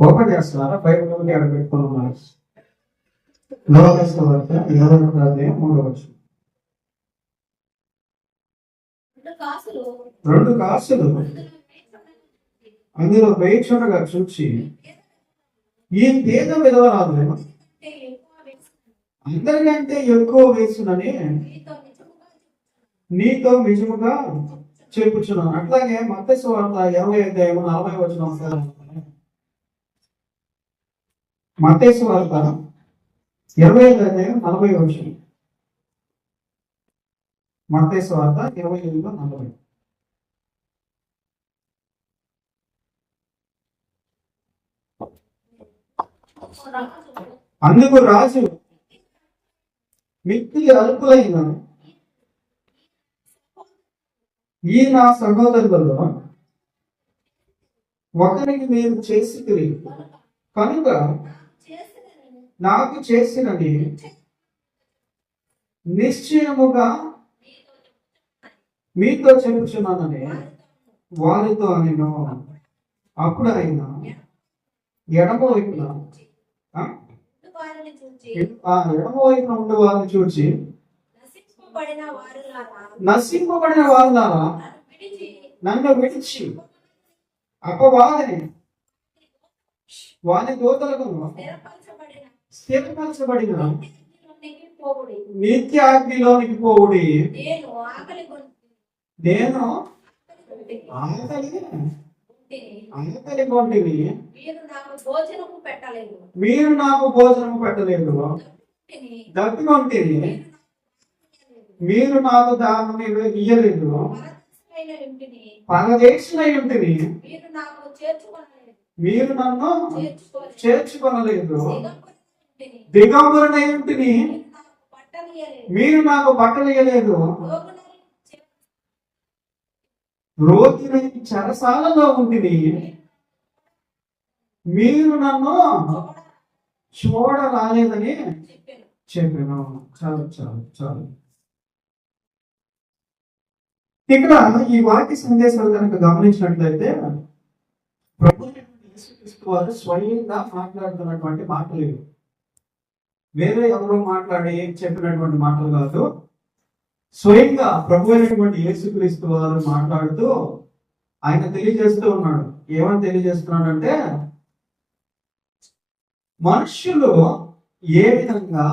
Open చేస్తున్నారా? Bible అక్కడ పెట్టుకుని ఉన్నారు. లోకస్ వార్త 21వ అధ్యాయం 3వ వచనం. 2 కాసులు అందులో వేయుచుండగా చూచి, ఈ పేద విధవరాలు అందరికంటే ఎక్కువ వేసునని నీతో నిజముగా చెప్పుచున్నాను. అట్లాగే మత్తయి సువార్త 20వ అధ్యాయం 40వ వచనం. మత్తయి సువార్త 20వ అధ్యాయం 40వ వచనం. మత్తయి సువార్త 20:40. అందుకు రాజు మిక్కిలి అల్పులైన ఈ నా సహోదరులలో ఒకరికి మీరు చేసితిరి కనుక నాకు చేసినది నిశ్చయముగా మీతో చెప్పుచున్నానని వారితో నేను. అప్పుడు ఆయన ఎడమ వైపున ఉండే వారిని చూచి, నశింపబడిన వారులారా నన్ను విడిచి అపవాదిని వాని దూతలకు స్థిరపరచబడిన నిత్యాగ్నిలోనికి పోవుడి. నేను ఆకలి కొంటిని, మీరు నాకు భోజనము పెట్టలేదు. దప్పికొంటిని, మీరు నాకు దానం ఇయ్యలేదు. పరదేశులై ఉంటిని, మీరు నన్ను చేర్చుకొనలేదు. దిగంబరునై ఉంటిని, మీరు నాకు బట్టలు ఇయ్యలేదు. రోగిని చెరసాలలో ఉంటిని, మీరు నన్ను చూడరాలేదని చెప్పాను. చాలు చాలు చాలు. ఇక్కడ ఈ వాక్య సందేశాలు కనుక గమనించినట్లయితే ప్రభువు యేసుక్రీస్తు వారు స్వయంగా మాట్లాడుతున్నటువంటి మాటలు ఇవి. వేరే ఎవరో మాట్లాడి చెప్పినటువంటి మాటలు కాదు. స్వయంగా ప్రభు అయినటువంటి యేసుక్రీస్తు వారు మాట్లాడుతూ ఆయన తెలియజేస్తూ ఉన్నాడు. ఏమని తెలియజేస్తున్నాడంటే, మనుష్యులు ఏ విధంగా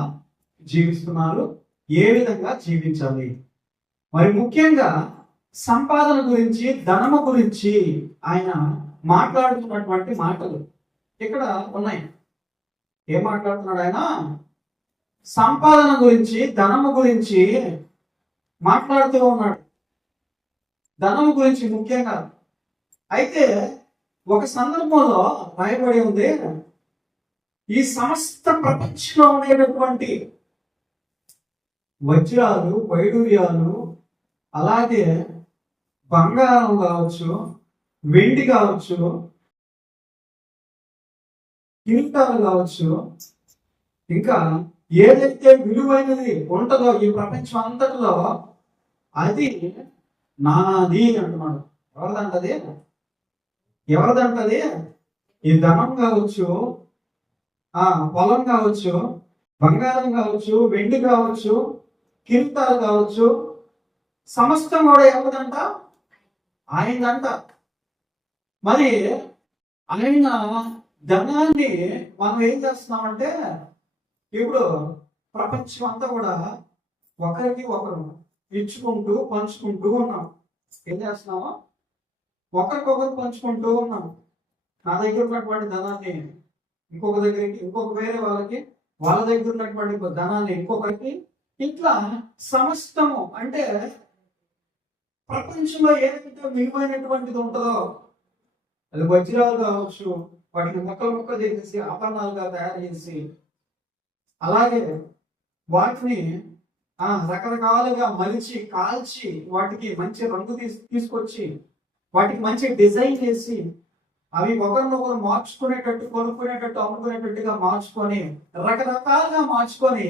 జీవిస్తున్నారు, ఏ విధంగా జీవించాలి, మరి ముఖ్యంగా సంపాదన గురించి, ధనము గురించి ఆయన మాట్లాడుతున్నటువంటి మాటలు ఇక్కడ ఉన్నాయి. ఏం మాట్లాడుతున్నాడు ఆయన? సంపాదన గురించి, ధనము గురించి మాట్లాడుతూ ఉన్నాడు. ధనము గురించి ముఖ్యంగా. అయితే ఒక సందర్భంలో రాయబడి ఉంది, ఈ సమస్త ప్రపంచంలో ఉండేటటువంటి వజ్రాలు, వైడూర్యాలు, అలాగే బంగారం కావచ్చు, వెండి కావచ్చు, కిరీటాలు కావచ్చు, ఇంకా ఏదైతే విలువైనది ఉంటుందో ఈ ప్రపంచం అంతటిలో అది నాది అంటున్నాడు. ఎవరిదంటది? ఎవరిదంటది? ఈ ధనం కావచ్చు, పొలం కావచ్చు, బంగారం కావచ్చు, వెండి కావచ్చు, కిరీటాలు కావచ్చు, సమస్తం కూడా ఎవరిదంట? ఆయనదంట. మరి ఆయన ధనాన్ని మనం ఏం చేస్తున్నామంటే, ఇప్పుడు ప్రపంచం అంతా కూడా ఒకరికి ఒకరు ఇచ్చుకుంటూ పంచుకుంటూ ఉన్నాం. ఏం చేస్తున్నాము? ఒకరికొకరు పంచుకుంటూ ఉన్నాం. నా దగ్గర ఉన్నటువంటి ధనాన్ని ఇంకొక దగ్గరికి, ఇంకొక వేరే వాళ్ళకి, వాళ్ళ దగ్గర ఉన్నటువంటి ధనాన్ని ఇంకొకరికి, ఇట్లా సమస్తము. అంటే ప్రపంచంలో ఏదైతే విలువైనటువంటిది ఉంటుందో, అది వజ్రాలు కావచ్చు, వాటిని ముక్కలు చేసేసి ఆభరణాలుగా తయారు చేసి, అలాగే వాటిని రకరకాలుగా మలిచి కాల్చి, వాటికి మంచి రంగు తీసుకొచ్చి, వాటికి మంచి డిజైన్ చేసి, అవి ఒకరినొకరు మార్చుకునేటట్టు, కొనుక్కునేటట్టు, అమ్ముకునేటట్టుగా మార్చుకొని, రకరకాలుగా మార్చుకొని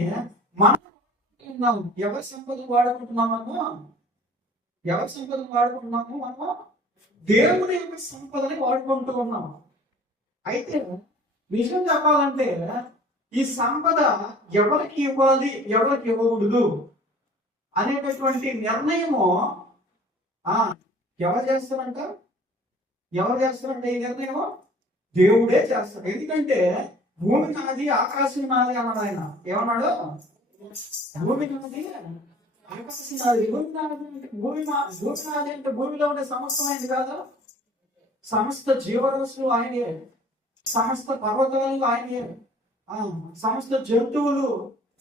మనం ఎవరి సంపదను వాడుకుంటున్నామో, ఎవరి సంపదను వాడుకుంటున్నాము? మనము దేవుని యొక్క సంపదని వాడుకుంటూ ఉన్నాం. అయితే విషయం చెప్పాలంటే ఈ సంపద ఎవరికి ఇవ్వాలి, ఎవరికి ఇవ్వకూడదు అనేటటువంటి నిర్ణయము ఆ ఎవరు చేస్తారంట? ఎవరు చేస్తారంటే ఈ నిర్ణయం దేవుడే చేస్తాడు. ఎందుకంటే భూమి నాది, ఆకాశం నాది అన్నాడు ఆయన. ఏమన్నాడు? భూమి నాది, ఆకాశం నాది. భూమి నాది అంటే భూమి నాది అంటే భూమిలో ఉండే సమస్తమైనది కాదా? సమస్త జీవరాశులు ఆయనే, సమస్త పర్వతాలు ఆయనే, సమస్త జంతువులు,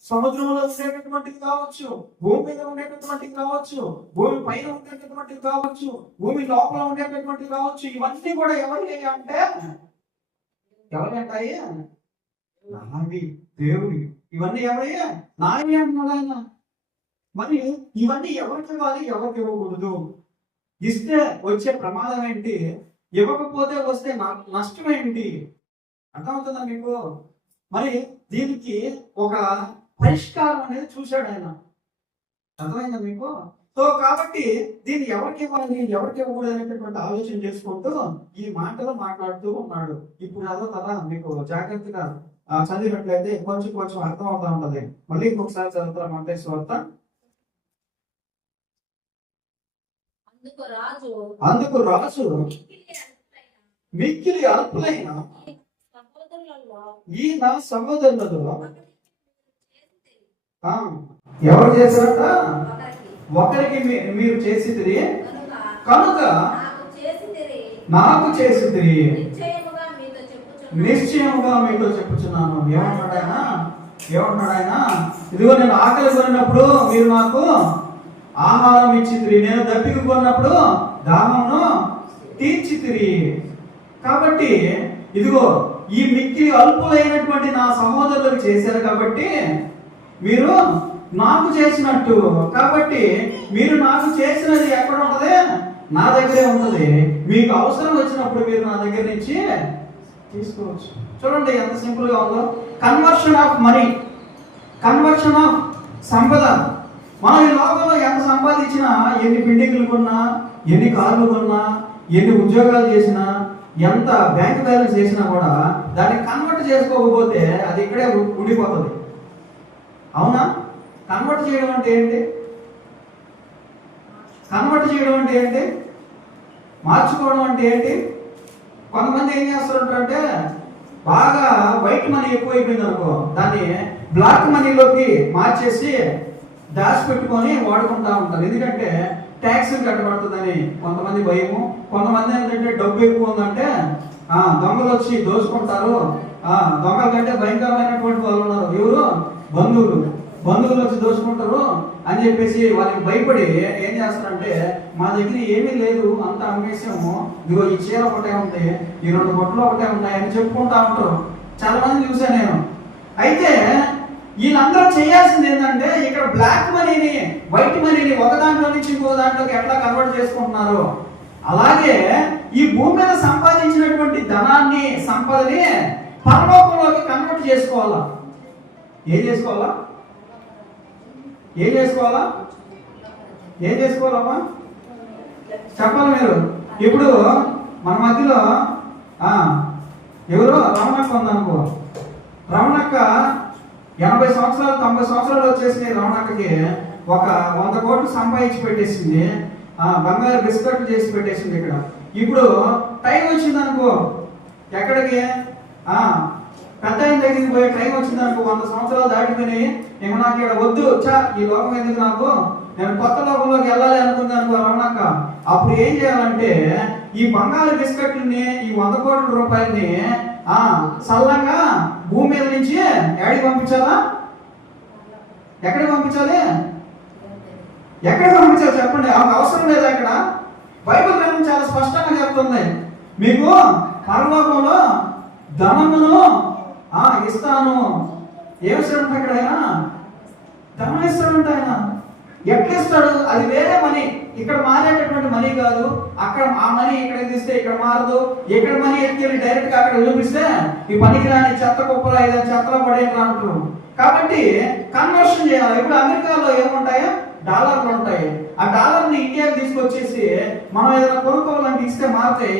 సముద్రంలో ఉండేటటువంటివి కావచ్చు, భూమి మీద ఉండేటటువంటివి కావచ్చు, భూమి పైన ఉండేటటువంటివి కావచ్చు, భూమి లోపల ఉండేటటువంటివి కావచ్చు, ఇవన్నీ కూడా ఎవరి అంటే ఎవరంటాయి? నావి, దేవుడి. ఇవన్నీ ఎవరయ్యా? నావి అంటున్నాడు ఆయన. మరి ఇవన్నీ ఎవరికి ఇవ్వాలి, ఎవరికి ఇవ్వకూడదు? ఇస్తే వచ్చే ప్రమాదం ఏంటి, ఇవ్వకపోతే వస్తే నష్టం ఏంటి? అర్థమవుతుందా మీకు? మరి దీనికి ఒక పరిష్కారం అనేది చూశాడు ఆయన. అర్థమైందా మీకు? సో కాబట్టి దీన్ని ఎవరికి ఇవ్వాలి, ఎవరికి ఇవ్వకూడదు అనేటటువంటి ఆలోచన చేసుకుంటూ ఈ మాటలు మాట్లాడుతూ ఉన్నాడు. ఇప్పుడు అదో కదా మీకు జాగ్రత్తగా చదివినట్లయితే కొంచెం కొంచెం అర్థం అవుతా ఉంటది. మళ్ళీ ఇంకొకసారి చదువుతారా మత్తయి సువార్త. అందుకు రాజు మిక్కిలి అల్పులైన ఈ నా సహోదరులలో ఎవరు చేశారట? ఒకరికి మీరు చేసితిరి కనుక నాకు చేసితిరి, నిశ్చయముగా మీతో చెప్పుచున్నాను. ఏమంటాడు ఆయన? ఏమంటాడు ఆయన? ఇదిగో నేను ఆకలి కొన్నప్పుడు మీరు నాకు ఆహారం ఇచ్చితిరి, నేను దప్పిక కొన్నప్పుడు దాహమును తీర్చితిరి. కాబట్టి ఇదిగో ఈ మిక్కిలి అల్పులైనటువంటి నా సహోదరులకు చేశారు కాబట్టి మీరు నాకు చేసినట్టు. కాబట్టి మీరు నాకు చేసినది ఎక్కడ ఉంటది? నా దగ్గరే ఉంటది. మీకు అవసరం వచ్చినప్పుడు మీరు నా దగ్గర నుంచి తీసుకోవచ్చు. చూడండి ఎంత సింపుల్ గా ఉందో. Conversion of money, conversion of సంపద. మనం ఈ లోకంలో ఎంత సంపాదించినా, ఎన్ని బిల్డింగ్లు కొన్నా, ఎన్ని కార్లు కొన్నా, ఎన్ని ఉద్యోగాలు చేసినా, ఎంత బ్యాంక్ బ్యాలెన్స్ చేసినా కూడా దాన్ని కన్వర్ట్ చేసుకోకపోతే అది ఇక్కడే ఉండిపోతుంది. అవునా? కన్వర్ట్ చేయడం అంటే ఏంటి? కన్వర్ట్ చేయడం అంటే ఏంటి? మార్చుకోవడం అంటే ఏంటి? కొంతమంది ఏం చేస్తారంటే బాగా వైట్ మనీ ఎక్కువైపోయింది అనుకో, దాన్ని బ్లాక్ మనీలోకి మార్చేసి దాచిపెట్టుకొని వాడుకుంటా ఉంటారు. ఎందుకంటే ట్యాక్స్ కట్టబడుతుందని కొంతమంది భయము, కొంతమంది ఏంటంటే డబ్బు ఎక్కువ ఉందంటే దొంగలు వచ్చి దోచుకుంటారు. దొంగల కంటే భయంకరమైనటువంటి వాళ్ళు ఉన్నారు. ఎవరు? బంధువులు వచ్చి దోచుకుంటారు అని చెప్పేసి వాళ్ళకి భయపడి ఏం చేస్తారంటే మా దగ్గర ఏమీ లేదు, అంత అమ్మేసాము, ఇదిగో ఈ చీర ఒకటే ఉంది, ఈ 2 బొట్టలు ఒకటే ఉన్నాయి అని చెప్పుకుంటా ఉంటారు. చాలా మంది చూసాను నేను. అయితే వీళ్ళందరూ చేయాల్సింది ఏంటంటే ఇక్కడ బ్లాక్ మనీని, వైట్ మనీని ఒక దాంట్లో నుంచి ఇంకో దాంట్లోకి ఎట్లా కన్వర్ట్ చేసుకుంటున్నారు, అలాగే ఈ భూమి మీద సంపాదించినటువంటి ధనాన్ని, సంపదని పరలోకంలోకి కన్వర్ట్ చేసుకోవాలా. ఏం చేసుకోవాలా? ఏం చేసుకోవాలా? ఏం చేసుకోవాలమ్మా చెప్పాలి మీరు. ఇప్పుడు మన మధ్యలో ఎవరు రమణక్క ఉందనుకో. రమణక్క 80 సంవత్సరాలు 90 సంవత్సరాలు వచ్చేసి రమణక్కకి ఒక 100 కోట్లు సంపాదించి పెట్టేసింది. బంగారు బిస్కెట్లు చేసి పెట్టేసింది ఇక్కడ. ఇప్పుడు టైం వచ్చింది అనుకో, ఎక్కడికి పెద్ద ఆయన దగ్గరికి పోయే టైం వచ్చింది అనుకో, 100 సంవత్సరాలు దాటిపోయినాయి, ఇంక నాకు ఇక్కడ వద్దు, ఈ లోకం ఎందుకు నాకు, నేను కొత్త లోకంలోకి వెళ్ళాలి అనుకుంది అనుకో రమణక్క. అప్పుడు ఏం చేయాలంటే ఈ బంగారు బిస్కెట్లని, ఈ 100 కోట్ల రూపాయలని సల్లంగా భూమి మీద నుంచి ఎక్కడికి పంపించాలా? ఎక్కడికి పంపించాలి? ఎక్కడికి పంపించాలి చెప్పండి. ఆమెకు అవసరం లేదా? ఇక్కడ బైబిల్ గ్రంథం చాలా స్పష్టంగా చెప్తుంది, మీకు పరలోకంలో ధనమును ఇస్తాను. ఏమిస్తాడంట ఇక్కడ ఆయన? ధనం ఇస్తాడంట ఆయన. ఎట్లా ఇస్తాడు? అది వేరే మనీ, ఇక్కడ మారేటటువంటి మనీ కాదు. అక్కడ ఆ మనీ ఇక్కడ తీస్తే ఇక్కడ మారదు. ఇక్కడ మనీ ఎత్తుకెళ్ళి డైరెక్ట్ గా అక్కడ చూపిస్తే ఈ పనికి రాని చెత్త కుప్పలు 5 చెత్తలో పడేది అంటారు. కాబట్టి కన్వర్షన్ చేయాలి. ఇప్పుడు అమెరికాలో ఏముంటాయో డాలర్లు ఉంటాయి. ఆ డాలర్ని ఇండియాకి తీసుకొచ్చేసి మనం ఏదైనా కొనుక్కోవాలంటే ఇస్తే మారుతాయి.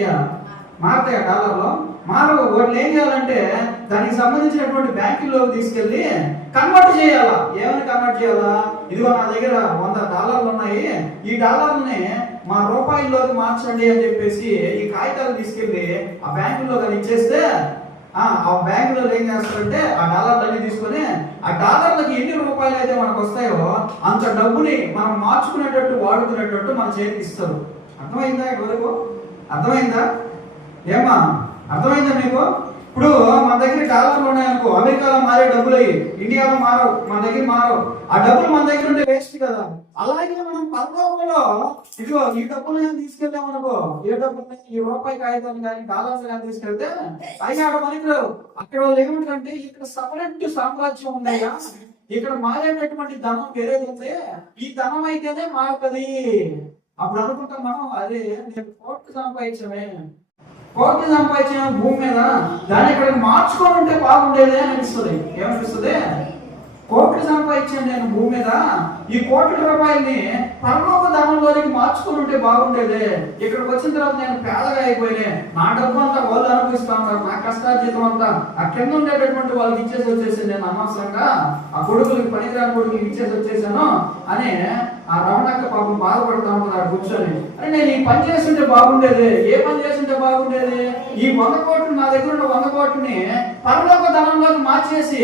మారుతాయి ఆ డాలర్లో మారవు. వాటిని ఏం చేయాలంటే దానికి సంబంధించినటువంటి బ్యాంకుల్లోకి తీసుకెళ్ళి కన్వర్ట్ చేయాలా. ఏమని కన్వర్ట్ చేయాలా? ఇదిగో నా దగ్గర $100 ఉన్నాయి, ఈ డాలర్ని మా రూపాయల్లోకి మార్చండి అని చెప్పేసి ఈ కాగితాలు తీసుకెళ్ళి ఆ బ్యాంకుల్లో కానీ ఇచ్చేస్తే ఆ బ్యాంకులో ఏం చేస్తారంటే ఆ డాలర్లన్నీ తీసుకొని ఆ డాలర్లకి ఎన్ని రూపాయలు అయితే మనకు వస్తాయో అంత డబ్బుని మనం మార్చుకునేటట్టు వాడుకునేటట్టు మన చేతికి ఇస్తారు. అర్థమైందా? ఇటువరకు అర్థమైందా? ఏమా అర్థమైందా మీకు? ఇప్పుడు మన దగ్గర డాలర్లు ఉన్నాయనుకో, అమెరికాలో మారే డబ్బులు అయ్యి ఇండియాలో మారవు, మన దగ్గర మారవు. ఆ డబ్బులు మన దగ్గర ఉంటే వేస్ట్ కదా. అలాగే మనం పరలోకంలో ఇదిగో ఈ డబ్బులు తీసుకెళ్తామనుకో, ఏ డబ్బులు ఈ రూపాయి కాగితాలు కానీ డాలర్స్ కానీ తీసుకెళ్తే అవి ఆడ మనకి రావు. అక్కడ వాళ్ళు ఏమంటారంటే ఇక్కడ సపరేట్ సామ్రాజ్యం ఉన్నాయా, ఇక్కడ మారేటటువంటి ధనం వేరేది ఉంది, ఈ ధనం అయితేనే మారుతుంది. అప్పుడు అనుకుంటాం మనం, అదే నేను కోట్లు సంపాదించిన భూమి మీద దాన్ని ఇక్కడ మార్చుకొని ఉంటే బాగుండేది అని అనిపిస్తుంది. ఏమనిపిస్తుంది? కోట్లు సంపాదించాను నేను భూమి మీద, ఈ కోట్ల రూపాయల్ని పరలోక ధనంలోకి మార్చుకొని ఉంటే బాగుండేది. ఇక్కడికి వచ్చిన తర్వాత నేను పేదగా అయిపోయినా, నా డబ్బు అంతా వాళ్ళు అనుభవిస్తా ఉన్నారు, నా కష్టార్జితం అంతా ఆ కింద ఉండేటటువంటి వాళ్ళకి ఇచ్చేసి వచ్చేసి నేను అనవసరంగా ఆ కొడుకులకి పనికిరాని కొడుకులకి ఇచ్చేసి వచ్చేసాను అని ఆ రమణక్క పాపం బాధపడతా ఉంటాడు కూర్చొని. అని నేను ఈ పని చేస్తుంటే బాగుండేది. ఏ పని చేస్తుంటే బాగుండేది? ఈ 100 కోట్లు నా దగ్గర ఉన్న 100 కోట్లని పరలోక ధనంలోకి మార్చేసి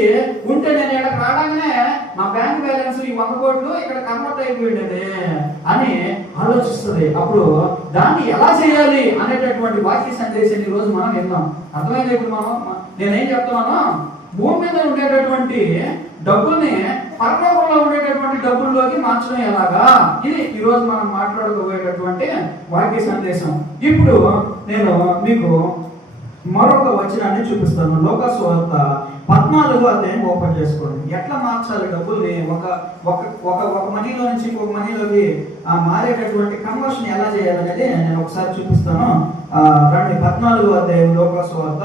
ఉంటే నేను ఇక్కడికి రావడానే నా బ్యాంక్ బ్యాలెన్స్ ఈ 100 కోట్లు ఇక్కడ కన్వర్ట్ అయిపోయింది అని ఆలోచిస్తుంది. అప్పుడు దాన్ని ఎలా చేయాలి అనేటటువంటి వాక్య సందేశాన్ని ఈ రోజు మనం విన్నాం. అర్థమైంది? ఇప్పుడు నేనేం చెప్తున్నాను, భూమి మీద ఉండేటటువంటి డబ్బుల్ని పరలోకంలో ఉండేటటువంటి డబ్బుల్లోకి మార్చడం ఎలాగా, ఇది ఈ రోజు మనం మాట్లాడుకోబోయేటటువంటి వాక్య సందేశం. ఇప్పుడు నేను మీకు మరొక వచనాన్ని చూపిస్తాను. లోకా సువార్త 14వ అధ్యాయం ఓపెన్ చేసుకోండి. ఎట్లా మార్చాలి డబ్బుల్ని, ఒక మనీలో నుంచి ఇంకొక మనీలోకి మారేటటువంటి కన్వర్షన్ ఎలా చేయాలనేది నేను ఒకసారి చూపిస్తాను. రండి, 14వ అధ్యాయం లోకా సువార్త.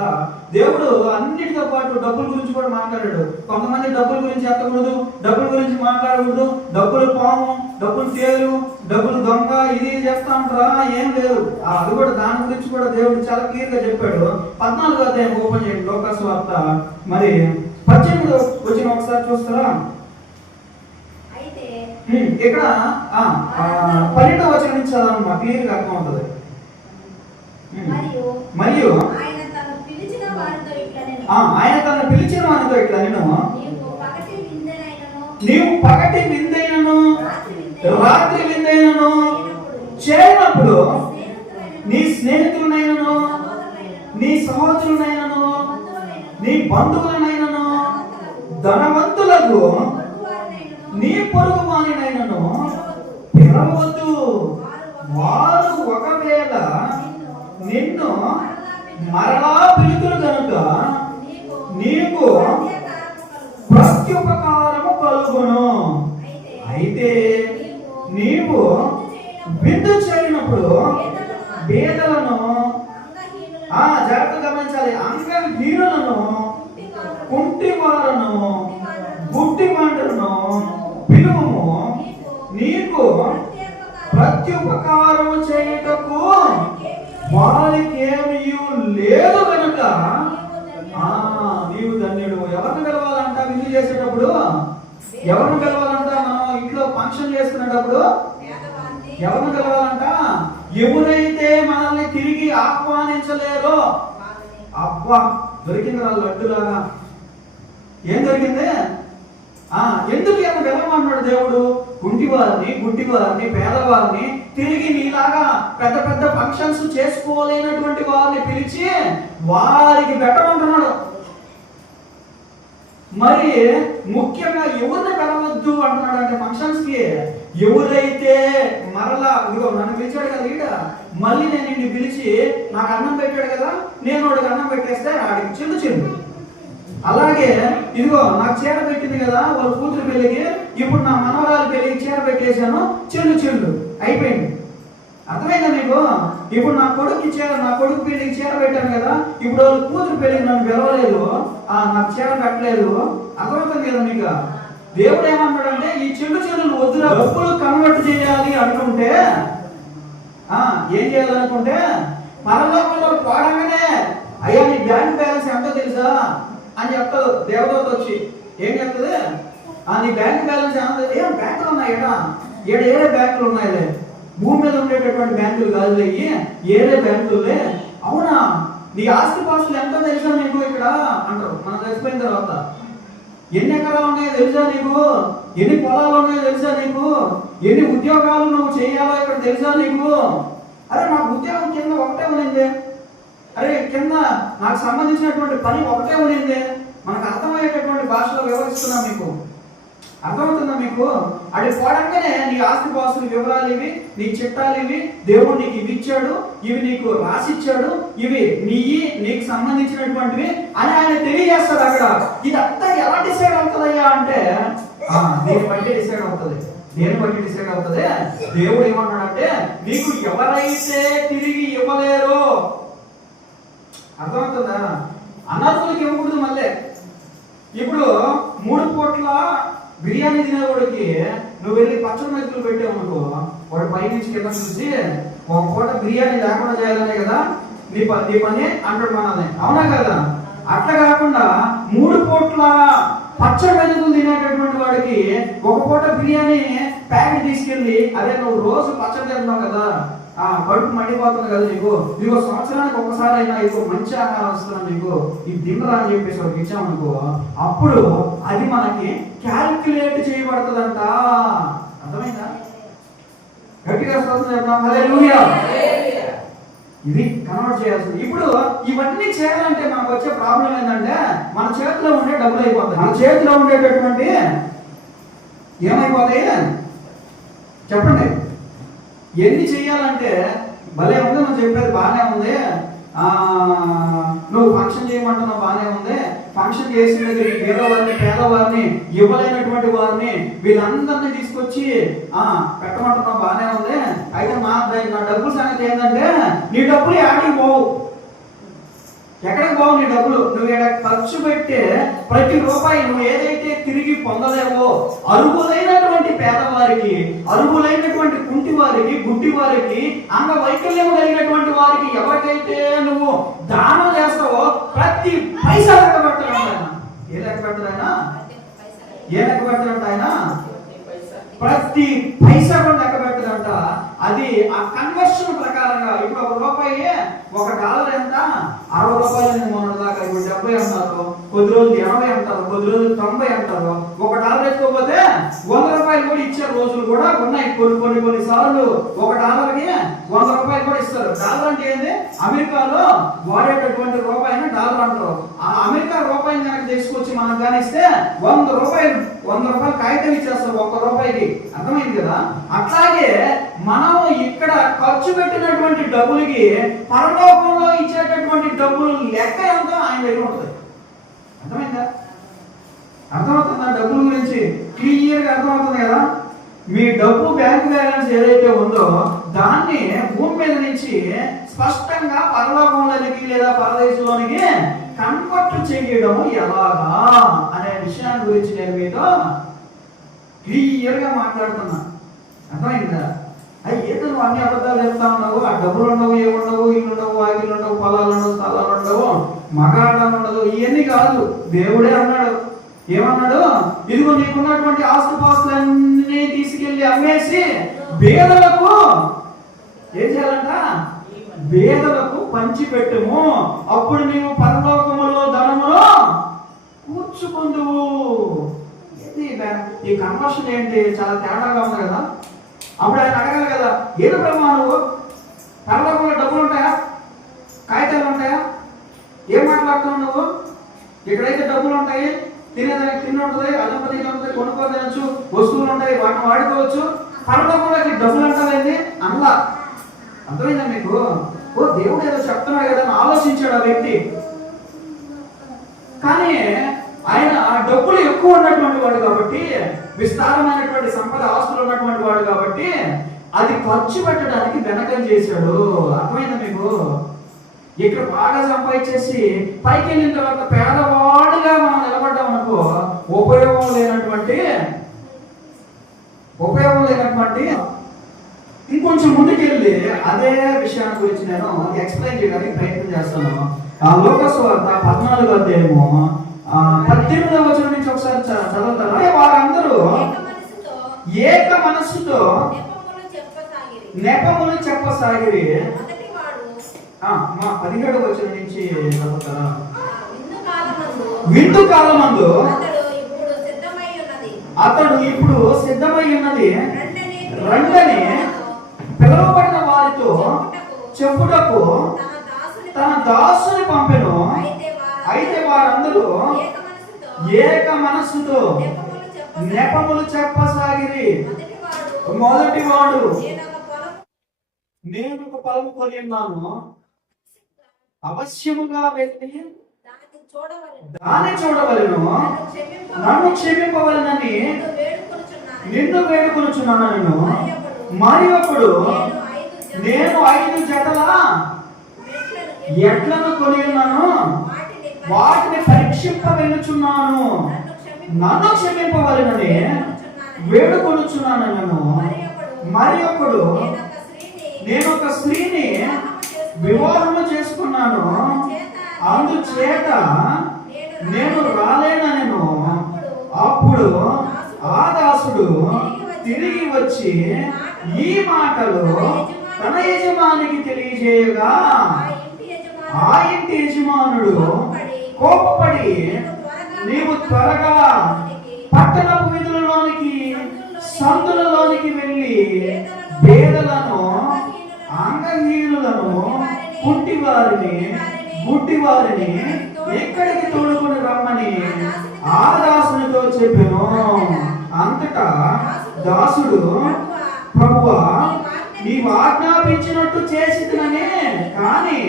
దేవుడు అన్నిటితో పాటు డబ్బుల గురించి కూడా మాట్లాడాడు. కొంతమంది డబ్బుల గురించి ఎత్తకూడదు, డబ్బుల గురించి మాట్లాడకూడదు, డబ్బులు పాము, డబ్బులు తేలు, డబ్బులు దొంగ, ఇది చేస్తా ఉంటారా? ఏం లేదు. అది కూడా దాని గురించి కూడా దేవుడు చాలా క్లియర్ గా చెప్పాడు. 14వ అధ్యాయం ఓపెన్ చేయండి లోకా సువార్త. మరి 18వ వచనం ఒకసారి చూస్తారా? ఇక్కడ 12వ వచనం నుంచి చదవమ్మా, క్లియర్ గా అర్థం అవుతుంది. మరియు ఆయన తను పిలిచిన వారితో ఇట్లా నేను నీవు పగటి విందైనను రాత్రి విందైనను చేయనప్పుడు నీ స్నేహితులనైనను నీ సహోదరులనైనను నీ బంధువులనైనను ధనవంతులకు నీ పొరుగు వారినైనను పిలవవద్దు. వారు ఒకవేళ నిన్ను మరలా పిలుతురు కనుక నీకు ప్రత్యుపకారము కలుగును. అయితే నీవు విందు చేయనప్పుడు బేదలను జాగ్రత్త గమనించాలి. అంగహీనులను, కుంటివారను, గుడ్డివాడును పిలువము, నీకు ప్రత్యుపకారము చేయుటకు వారికి ఏమీ లేదు కనుక నీవు ధన్యుడు. ఎవరిని పిలవాలంట? విందు చేసేటప్పుడు ఎవరిని పిలవాలంట? మనం ఇంట్లో ఫంక్షన్ చేసుకునేటప్పుడు ఎవరిని పిలవాలంట? ఎవరైతే మనల్ని తిరిగి ఆహ్వానించలేరో. అబ్బా, దొరికింది వాళ్ళ లడ్డులాగా. ఏం దొరికింది? ఎందుకు ఏమో పిలవమన్నాడు దేవుడు? కుంటివారిని, గుడ్డివారిని, పేదవారిని, తిరిగి నీలాగా పెద్ద పెద్ద ఫంక్షన్స్ చేసుకోలేనటువంటి వారిని పిలిచి వారికి పెట్టమంటున్నాడు. మరి ముఖ్యంగా ఎవరిని పిలవద్దు అంటున్నాడు అంటే ఫంక్షన్స్ కి ఎవరైతే మరలా ఇదిగో నన్ను పిలిచాడు కదా ఈడ, మళ్ళీ నేను నిన్ను పిలిచి నాకు అన్నం పెట్టాడు కదా, నేను వాడికి అన్నం పెట్టేస్తే ఆడికి చిల్లు చిల్లు. అలాగే ఇదిగో నాకు చీర పెట్టింది కదా వాళ్ళ కూతురు పెళ్ళికి, ఇప్పుడు నా మనవరాలు పెళ్ళికి చీర పెట్టేశాను, చెల్లు చెల్లు అయిపోయింది. అర్థమైందా మీకు? ఇప్పుడు నా కొడుకు పెళ్ళికి చీర పెట్టాను కదా, ఇప్పుడు వాళ్ళ కూతురు పెళ్ళికి నన్ను పిలవలేదు, నాకు చీర పెట్టలేదు. అర్థమవుతుంది కదా మీకు? దేవుడు ఏమన్నాడంటే ఈ చెల్లు చెల్లులు వద్దురా, డబ్బులు కన్వర్ట్ చేయాలి అనుకుంటే ఏం చేయాలనుకుంటే పరలోకంలో పోవడమే అయ్యా నీ బ్యాంక్ బ్యాలెన్స్ ఎంతో తెలుసా అని చెప్తాడు దేవదూత వచ్చి. ఏం చెప్తుంది? నీ బ్యాంక్ బ్యాలెన్స్ ఎంతో. ఏం బ్యాంకులు ఉన్నాయి ఏడే బ్యాంకులు ఉన్నాయిలే, భూమి మీద ఉండేటటువంటి బ్యాంకులు కాదులే, ఏడే బ్యాంకులే. అవునా, నీ ఆస్తి పాస్తులు ఎంతో తెలుసా నీకు ఇక్కడ అంటారు. మనం చచ్చిపోయిన తర్వాత ఎన్ని ఎకరాలు ఉన్నాయో తెలుసా నీకు, ఎన్ని పొలాలు ఉన్నాయో తెలుసా నీకు, ఎన్ని ఉద్యోగాలు నువ్వు చేయాలో ఇక్కడ తెలుసా నీకు. అరే నాకు ఉద్యోగం కింద ఒకటే ఉండింది, అరే కింద నాకు సంబంధించినటువంటి పని ఒకటే ఉండింది. మనకు అర్థమయ్యేటటువంటి భాషలో వివరిస్తున్నా, మీకు అర్థమవుతుందా మీకు? అది పోవడంగానే నీ ఆస్తి పాస్తుల వివరాలు ఇవి, నీ చిట్టాలు ఇవి, దేవుడు నీకు ఇవి ఇచ్చాడు, ఇవి నీకు రాసిచ్చాడు, ఇవి నీకు సంబంధించినటువంటివి అని ఆయన తెలియజేస్తాడు అక్కడ. ఇదంతా ఎలా డిసైడ్ అవుతుందయ్యా అంటే దేని బట్టి డిసైడ్ అవుతుంది. దేని బట్టి డిసైడ్ అవుతుంది? దేవుడు ఏమన్నాడంటే నీకు ఎవరైతే తిరిగి ఇవ్వలేరు. అర్థమవుతుందా? అనాథులకి ఇవ్వకూడదు. మళ్ళీ ఇప్పుడు 3 పూట్ల బిర్యానీ తినేవాడికి నువ్వు వెళ్ళి పచ్చడి మెతుకులు పెట్టావు అనుకో, వాడు పైనుంచి కింద చూసి ఒక పూట బిర్యానీ లేకుండా చేయాలనే కదా నీ పని అంటాడు మనల్ని, అవునా కదా? అట్లా కాకుండా 3 పూట్ల పచ్చడి మెతుకులు తినేటటువంటి వాడికి ఒక పూట బిర్యానీ ప్యాకెట్ తీసుకెళ్ళి, అదే నువ్వు రోజు పచ్చడి తింటున్నావు కదా, కడుపు మండిపోతుంది కదా నీకు, నీకు సంవత్సరానికి ఒకసారి అయినా నీకు మంచి ఆహారం వస్తున్నాను నీకు, ఇది తినరా అని చెప్పేసి ఒకటి ఇచ్చామనుకో, అప్పుడు అది మనకి క్యాల్కులేట్ చేయబడుతుందంట. అర్థమైందా? గట్టిగా చెప్తాం హల్లెలూయా. ఇది కన్వర్ట్ చేయాల్సింది. ఇప్పుడు ఇవన్నీ చేయాలంటే మనకు వచ్చే ప్రాబ్లం ఏంటంటే మన చేతిలో ఉండే డబ్బులు అయిపోతాయి. మన చేతిలో ఉండేటటువంటి ఏమైపోతాయి చెప్పండి. ఎన్ని చెయ్యాలంటే భలే ఉంది, నువ్వు చెప్పేది బాగానే ఉంది, నువ్వు ఫంక్షన్ చేయమంటున్నావు బాగానే ఉంది, ఫంక్షన్ చేసిన పేదవారిని ఇవ్వలేనటువంటి వారిని వీళ్ళందరినీ తీసుకొచ్చి పెట్టమంటున్నావు బాగానే ఉంది. అయితే నా డబ్బుల సంగతి ఏంటంటే నీ డబ్బులు యాడికి పోవు, ఎక్కడికి పోవు నీ డబ్బులు. నువ్వు ఖర్చు పెట్టే ప్రతి రూపాయి నువ్వు ఏదైతే తిరిగి పొందలేవో అర్హులైనటువంటి పేదవారికి, అర్హులైనటువంటి కుంటి వారికి, గుడ్డి వారికి, అంగవైకల్యం కలిగినటువంటి వారికి ఎవరికైతే నువ్వు దానం చేస్తావో ప్రతి పైసా లెక్క పెడతాడు ఆయన. ఏ లెక్క పెడతాడు ఆయన? ఏ లెక్క పెడతాడంట ఆయన? ప్రతి పైసా కూడా లెక్క పెట్టదంట. అది ఆ కన్వర్షన్ ప్రకారంగా. ఇప్పుడు $1 ఎంత? $60 మొన్న దాకా. ఇప్పుడు 70 అంటారు, కొద్ది రోజులు 80 అంటారు, కొద్ది రోజులు 90 అంటారు. $1 ఎక్కువపోతే $100 కూడా ఇచ్చే రోజులు కూడా ఉన్నాయి. కొన్ని సార్లు $1కి $100 కూడా ఇస్తారు. డాలర్ అంటే ఏంది? అమెరికాలో వాడేటటువంటి రూపాయిని డాలర్ అంటారు. ఆ అమెరికా రూపాయిని కనుక తీసుకొచ్చి మనం కానిస్తే $100 కాగితం ఇచ్చేస్తారు $1. అర్థమైంది కదా? అట్లాగే మనం ఇక్కడ ఖర్చు పెట్టినటువంటి డబ్బులకి పరలోకంలో ఇచ్చేటటువంటి డబ్బులు లెక్క ఎంత ఆయన దగ్గర ఉంటుంది. అర్థమైందా? అర్థమవుతుందా? డబ్బుల గురించి క్లియర్గా అర్థమవుతుంది కదా? మీ డబ్బు బ్యాంక్ బ్యాలెన్స్ ఏదైతే ఉందో దాన్ని భూమి మీద నుంచి స్పష్టంగా పరలోకంలోనికి లేదా పరదేశంలోనికి కన్వర్ట్ చేయడం ఎలాగా అనే విషయాన్ని గురించి నేను మీతో క్లియర్గా మాట్లాడుతున్నా. అర్థమైందా? ఏదో నువ్వు అన్ని అబద్ధాలు చెప్తా ఉన్నావు, ఆ డబ్బులు ఉండవు, ఏముండవు, ఇల్లు ఉండవు, వాకిలు ఉండవు, పొలాలు ఉండవు, స్థలాలు ఉండవు, మగాడం ఉండదు, ఇవన్నీ కాదు. దేవుడే అన్నాడు. ఏమన్నాడు? ఇదిగో నీకున్నటువంటి ఆస్తుపాస్తులన్నీ తీసుకెళ్లి అమ్మేసి పేదలకు ఏం చేయాలంట? పేదలకు పంచిపెట్టుము, అప్పుడు నీవు పరలోకములో ధనములో కూర్చుకుందువు. ఈ కన్వర్షన్ ఏంటి? చాలా తేడాగా ఉంది కదా. అప్పుడు ఆయన అడగాలి కదా, ఏదో బ్రహ్మ నువ్వు పరలోకంలో డబ్బులు ఉంటాయా, కాగితాలు ఉంటాయా, ఏం మాట్లాడుతున్నావు నువ్వు? ఎక్కడైతే డబ్బులు ఉంటాయి, తినేదానికి తిండి ఉంటుంది, అలంపతి ఉంటుంది, కొనుక్కోవచ్చు, వస్తువులు ఉంటాయి, వాటిని వాడుకోవచ్చు. పరలోకంలోకి డబ్బులు అంటారేంటి అలా. అర్థమైందా మీకు? దేవుడు ఏదో చెప్తున్నాడు కదా అని ఆలోచించాడు ఆ వ్యక్తి. కానీ ఆయన డబ్బులు ఎక్కువ ఉన్నటువంటి వాడు కాబట్టి, విస్తారమైనటువంటి సంపద ఆస్తులు ఉన్నటువంటి వాడు కాబట్టి అది ఖర్చు పెట్టడానికి వెనకం చేశాడు. అర్థమైందా మీకు? ఇక్కడ బాగా సంపాదించేసి పైకి వెళ్ళిన తర్వాత పేదవాడుగా మనం నిలబడ్డాం అనుకో, ఉపయోగం లేనటువంటి ఇంకొంచెం ముందుకెళ్ళి అదే విషయాన్ని గురించి నేను ఎక్స్ప్లెయిన్ చేయడానికి ప్రయత్నం చేస్తాను. లోకాసు వార్త 14వ అధ్యాయము 18వ వచనం నుంచి ఒకసారి చదువుతారా? వారందరూ ఏక మనస్సుతో నెపములు చెప్పసాగిరి. 17వ వచనం నుంచి చదువుతారా? విందు కాలమందు అతడు ఇప్పుడు సిద్ధమై ఉన్నది, రండని పిలువబడిన వారితో చెప్పుటకు తన దాసుని పంపెను. అయితే వారందరూ ఏక మనస్సుతో నెపములు చెప్పసాగిరి. మొదటివాడు, నేను ఒక పొలము కొని ఉన్నాను, అవశ్యముగా వెళ్ళి దాన్ని చూడవలెను, నన్ను క్షమింపవలెనని నిన్ను వేడుకొనుచున్నాను. మరి ఒకడు, నేను 5 జతల ఎడ్లను కొని ఉన్నాను, వాటిని పరీక్షింప వెళ్ళుచున్నాను, నన్ను క్షమింపవలెనని వేడుకొనుచున్నాను. మరి ఒకడు, నేను ఒక స్త్రీని వివాహము చేసుకున్నాను, అందుచేత నేను రాలేనను. అప్పుడు ఆ దాసుడు తిరిగి వచ్చి ఈ మాటలు తన యజమానికి తెలియజేయగా, ఆ ఇంటి యజమానుడు కోపపడి, నీవు త్వరగా పట్టణపు వీధులలోనికి సందులలోనికి వెళ్ళి పేదలను, అంగహీనులను, కుంటివారిని, గుడ్డివారిని ఎక్కడికి తోడుకొని రమ్మని ఆ దాసునితో చెప్పెను. అంతటా దాసుడు, ప్రభువా, నీవు ఆజ్ఞాపించినట్టు చేసిననే, కానీ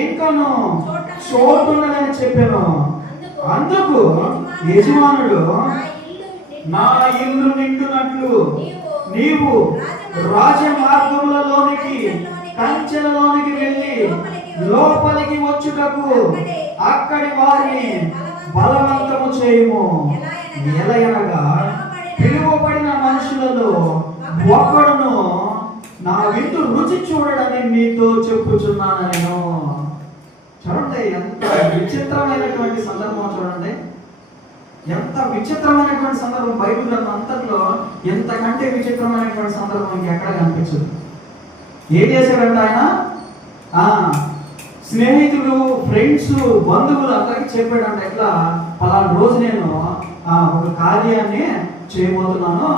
ఇంకను చోటున్నదని చెప్పాను. అందుకు యజమానుడు, నా ఇల్లు నిండునట్లు నీవు రాజమార్గములలోనికి కంచెలలోనికి వెళ్ళి లోపలికి వచ్చుటకు అక్కడి వారిని బలవంతము చేయము. ఎలయనగా పిలువబడిన మనుషులలో ఒక్కడును నా విందు రుచి చూడడని నీతో చెప్పుచున్నాను నేను. చూడండి, ఎంత విచిత్రమైనటువంటి సందర్భం. చూడండి, ఎంత విచిత్రమైనటువంటి సందర్భం. బైబిల్ గ్రంథం అంతట్లో ఎంతకంటే విచిత్రమైనటువంటి సందర్భం ఎక్కడ కనిపించదు. ఏం చేశాడంట ఆయన? స్నేహితులు, ఫ్రెండ్స్, బంధువులు అందరికీ చెప్పాడంట, ఇట్లా పలానా రోజు నేను ఒక కార్యాన్ని చేయబోతున్నాను,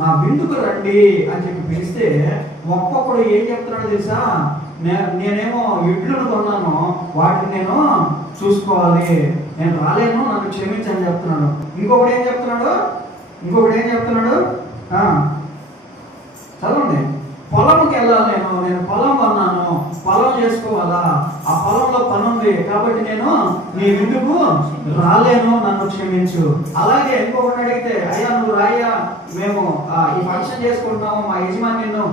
నా విందుకు రండి అని చెప్పి పిలిస్తే ఒక్కొక్కడు ఏం చెప్తున్నాడో తెలుసా? నేనేమో ఇడ్లను కొన్నాను, వాటిని నేను చూసుకోవాలి, నేను రాలేను, నన్ను క్షమించని చెప్తున్నాడు. ఇంకొకటి ఏం చెప్తున్నాడు? చదవండి. పొలంకి వెళ్ళాలి, నేను పొలం కొన్నాను, పొలం చేసుకోవాలా, ఆ పొలంలో పని ఉంది కాబట్టి నేను నీ విందుకు రాలేను, నన్ను క్షమించు. అలాగే ఇంకొకటి అడిగితే, అయ్యా నువ్వు రాయ్యా, మేము ఈ ఫంక్షన్ చేసుకుంటున్నాము, మా యజమాని నిన్ను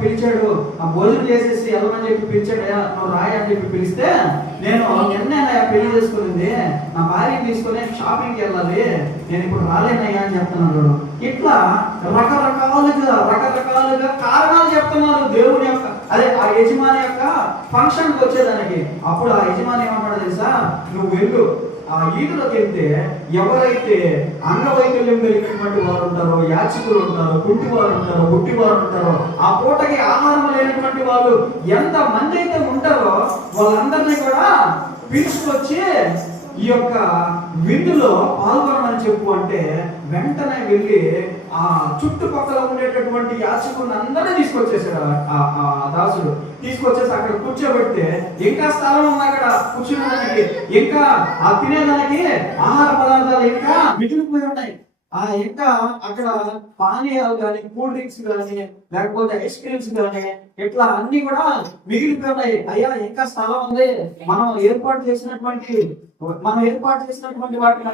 పిలిచాడు, ఆ భోజనం చేసేసి వెళ్ళమని చెప్పి పిలిచాడు, అయ్యా నువ్వు రాయి అని చెప్పి పిలిస్తే, నేను నిన్నైనా పెళ్లి చేసుకునింది, నా భార్యని తీసుకుని షాపింగ్కి వెళ్ళాలి, నేను ఇప్పుడు రాలేనయ్యా అని చెప్తున్నాడు. ఇట్లా రకరకాలుగా కారణాలు చెప్తున్నారు దేవుని యొక్క, అదే ఆ యజమాని యొక్క ఫంక్షన్కి వచ్చేదానికి. అప్పుడు ఆ యజమాని ఏమన్నాడు తెలుసా? నువ్వు వెళ్ళు, ఆ ఈదులోకి వెళ్తే ఎవరైతే అంగవైకల్యం కలిగినటువంటి వారు ఉంటారో, యాచకులు ఉంటారో, కుంటివారు ఉంటారో, గుడ్డివారు ఉంటారో, ఆ పూటకి ఆహారం లేనటువంటి వాళ్ళు ఎంత మంది అయితే ఉంటారో వాళ్ళందరినీ కూడా పిలుచుకొచ్చి ఈ యొక్క విందులో పాల్గొనమని చెప్పు అంటే, వెంటనే వెళ్ళి ఆ చుట్టుపక్కల ఉండేటటువంటి యాచకులను అందరినీ తీసుకొచ్చేసాడు ఆ దాసుడు. తీసుకొచ్చేసి అక్కడ కూర్చోబెడితే ఇంకా స్థలం ఉంది అక్కడ కూర్చునేదానికి, ఇంకా ఆ తినేదానికి ఆహార పదార్థాలు ఇంకా మిగిలిపోయి ఉన్నాయి. ఇంకా అక్కడ పానీయాలు కానీ, కూల్ డ్రింక్స్ కానీ, లేకపోతే ఐస్ క్రీమ్స్ కానీ, ఇట్లా అన్ని కూడా మిగిలిపోయి ఉన్నాయి. అయ్యా ఇంకా స్థలం ఉంది, మనం ఏర్పాటు చేసినటువంటి వాటిని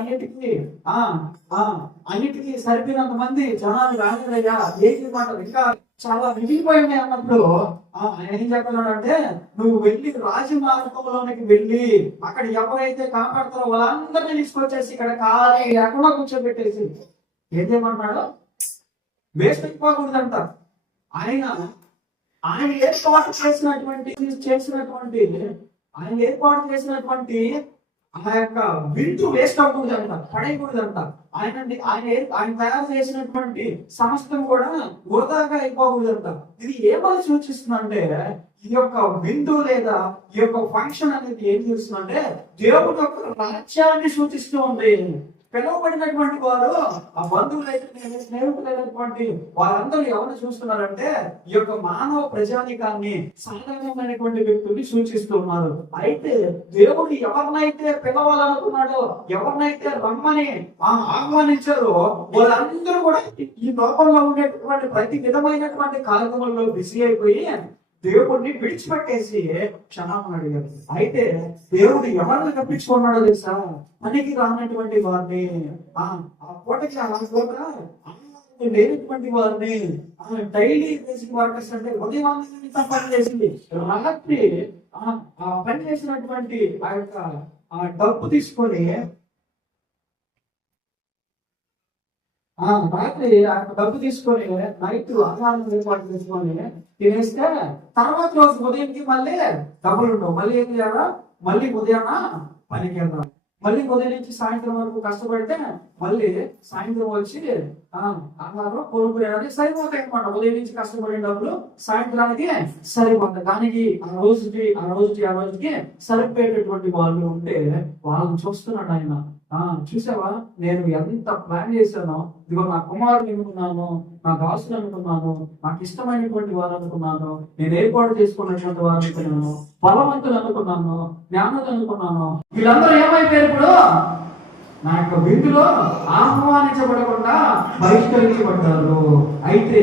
అన్నిటికీ సరిపోయినంత మంది జనాలు రాలేదయ్యా, ఏంటి మాట ఇంకా చాలా మిగిలిపోయి ఉన్నాయి అన్నప్పుడు ఆయన ఏం చెప్తున్నాడు అంటే, నువ్వు వెళ్ళి రాజమార్గంలోనికి వెళ్ళి అక్కడ ఎవరైతే కాపాడతారో వాళ్ళందరినీ తీసుకొచ్చేసి ఇక్కడ ఖాళీ ఎక్కడో కూర్చోబెట్టేసి ఏం చేయమంటున్నాడు? వేస్ట్ అయిపోకూడదంట. ఆయన ఏర్పాటు చేసినటువంటి ఆయన ఏర్పాటు చేసినటువంటి ఆ యొక్క విందు వేస్ట్ అవ్వకూడదంట, పడేయకూడదంట. ఆయన తయారు చేసినటువంటి సమస్తం కూడా వృధాగా అయిపోకూడదంట. ఇది ఏమని సూచిస్తుందంటే, ఈ యొక్క విందు లేదా ఈ యొక్క ఫంక్షన్ అనేది ఏం చూస్తుందంటే దేవుడి యొక్క రాజ్యాన్ని సూచిస్తూ ఉంది. పిలువబడినటువంటి వారు, ఆ బంధువులైతే స్నేహితులైనటువంటి వాళ్ళందరూ ఎవరిని చూస్తున్నారంటే ఈ యొక్క మానవ ప్రజానికాన్ని, సాధారణమైనటువంటి వ్యక్తుల్ని సూచిస్తున్నారు. అయితే దేవుడు ఎవరినైతే పిలవాలనుకున్నాడో, ఎవరినైతే రమ్మని ఆహ్వానించారో వాళ్ళందరూ కూడా ఈ లోకంలో ఉండేటువంటి ప్రతి విధమైనటువంటి కార్యక్రమంలో బిజీ అయిపోయి దేవుడిని విడిచిపెట్టేసి క్షమాపణ అడిగారు. అయితే దేవుడు ఎవరిని తప్పించుకున్నాడో తెలుసా? పనికి రానటువంటి వారిని, ఆ పూటకి పూట లేనటువంటి వారిని, డైలీ బేసిక్ వర్కర్స్ అంటే ఉదయం పని చేసింది, రాత్రి పని చేసినటువంటి ఆ యొక్క డబ్బు తీసుకొని రాత్రి డబ్బు తీసుకొని నైట్ ఆహారం ఏర్పాటు చేసుకొని తినేస్తే తర్వాత రోజు ఉదయంకి మళ్ళీ డబ్బులు ఉండవు. మళ్ళీ ఏం చేయాలా? మళ్ళీ ఉదయాన పనికి వెళ్దాం. మళ్ళీ ఉదయం నుంచి సాయంత్రం వరకు కష్టపడితే మళ్ళీ సాయంత్రం వచ్చి ఆహారం కొనుక్కునేది సరిపోతాయి అనమాట. ఉదయం నుంచి కష్టపడిన డబ్బులు సాయంత్రానికి సరిపోతాయి. దానికి ఆ రోజుకి సరిపోయేటటువంటి వాళ్ళు ఉంటే వాళ్ళని చూస్తున్నాడు ఆయన. చూసావా, నేను ఎంత ప్లాన్ చేశానో, ఇదిగో నా కుమారుని అనుకున్నాను, నా దాసులు అనుకున్నాను, నాకు ఇష్టమైనటువంటి వారు అనుకున్నాను, నేను ఏర్పాటు చేసుకున్నటువంటి వారు అనుకున్నాను, బలవంతులు అనుకున్నాను, జ్ఞానులు అనుకున్నాను. వీళ్ళందరూ ఏమైపోయారు? ఇప్పుడు నా యొక్క విందులో ఆహ్వానించబడకుండా బహిష్కరించబడ్డారు. అయితే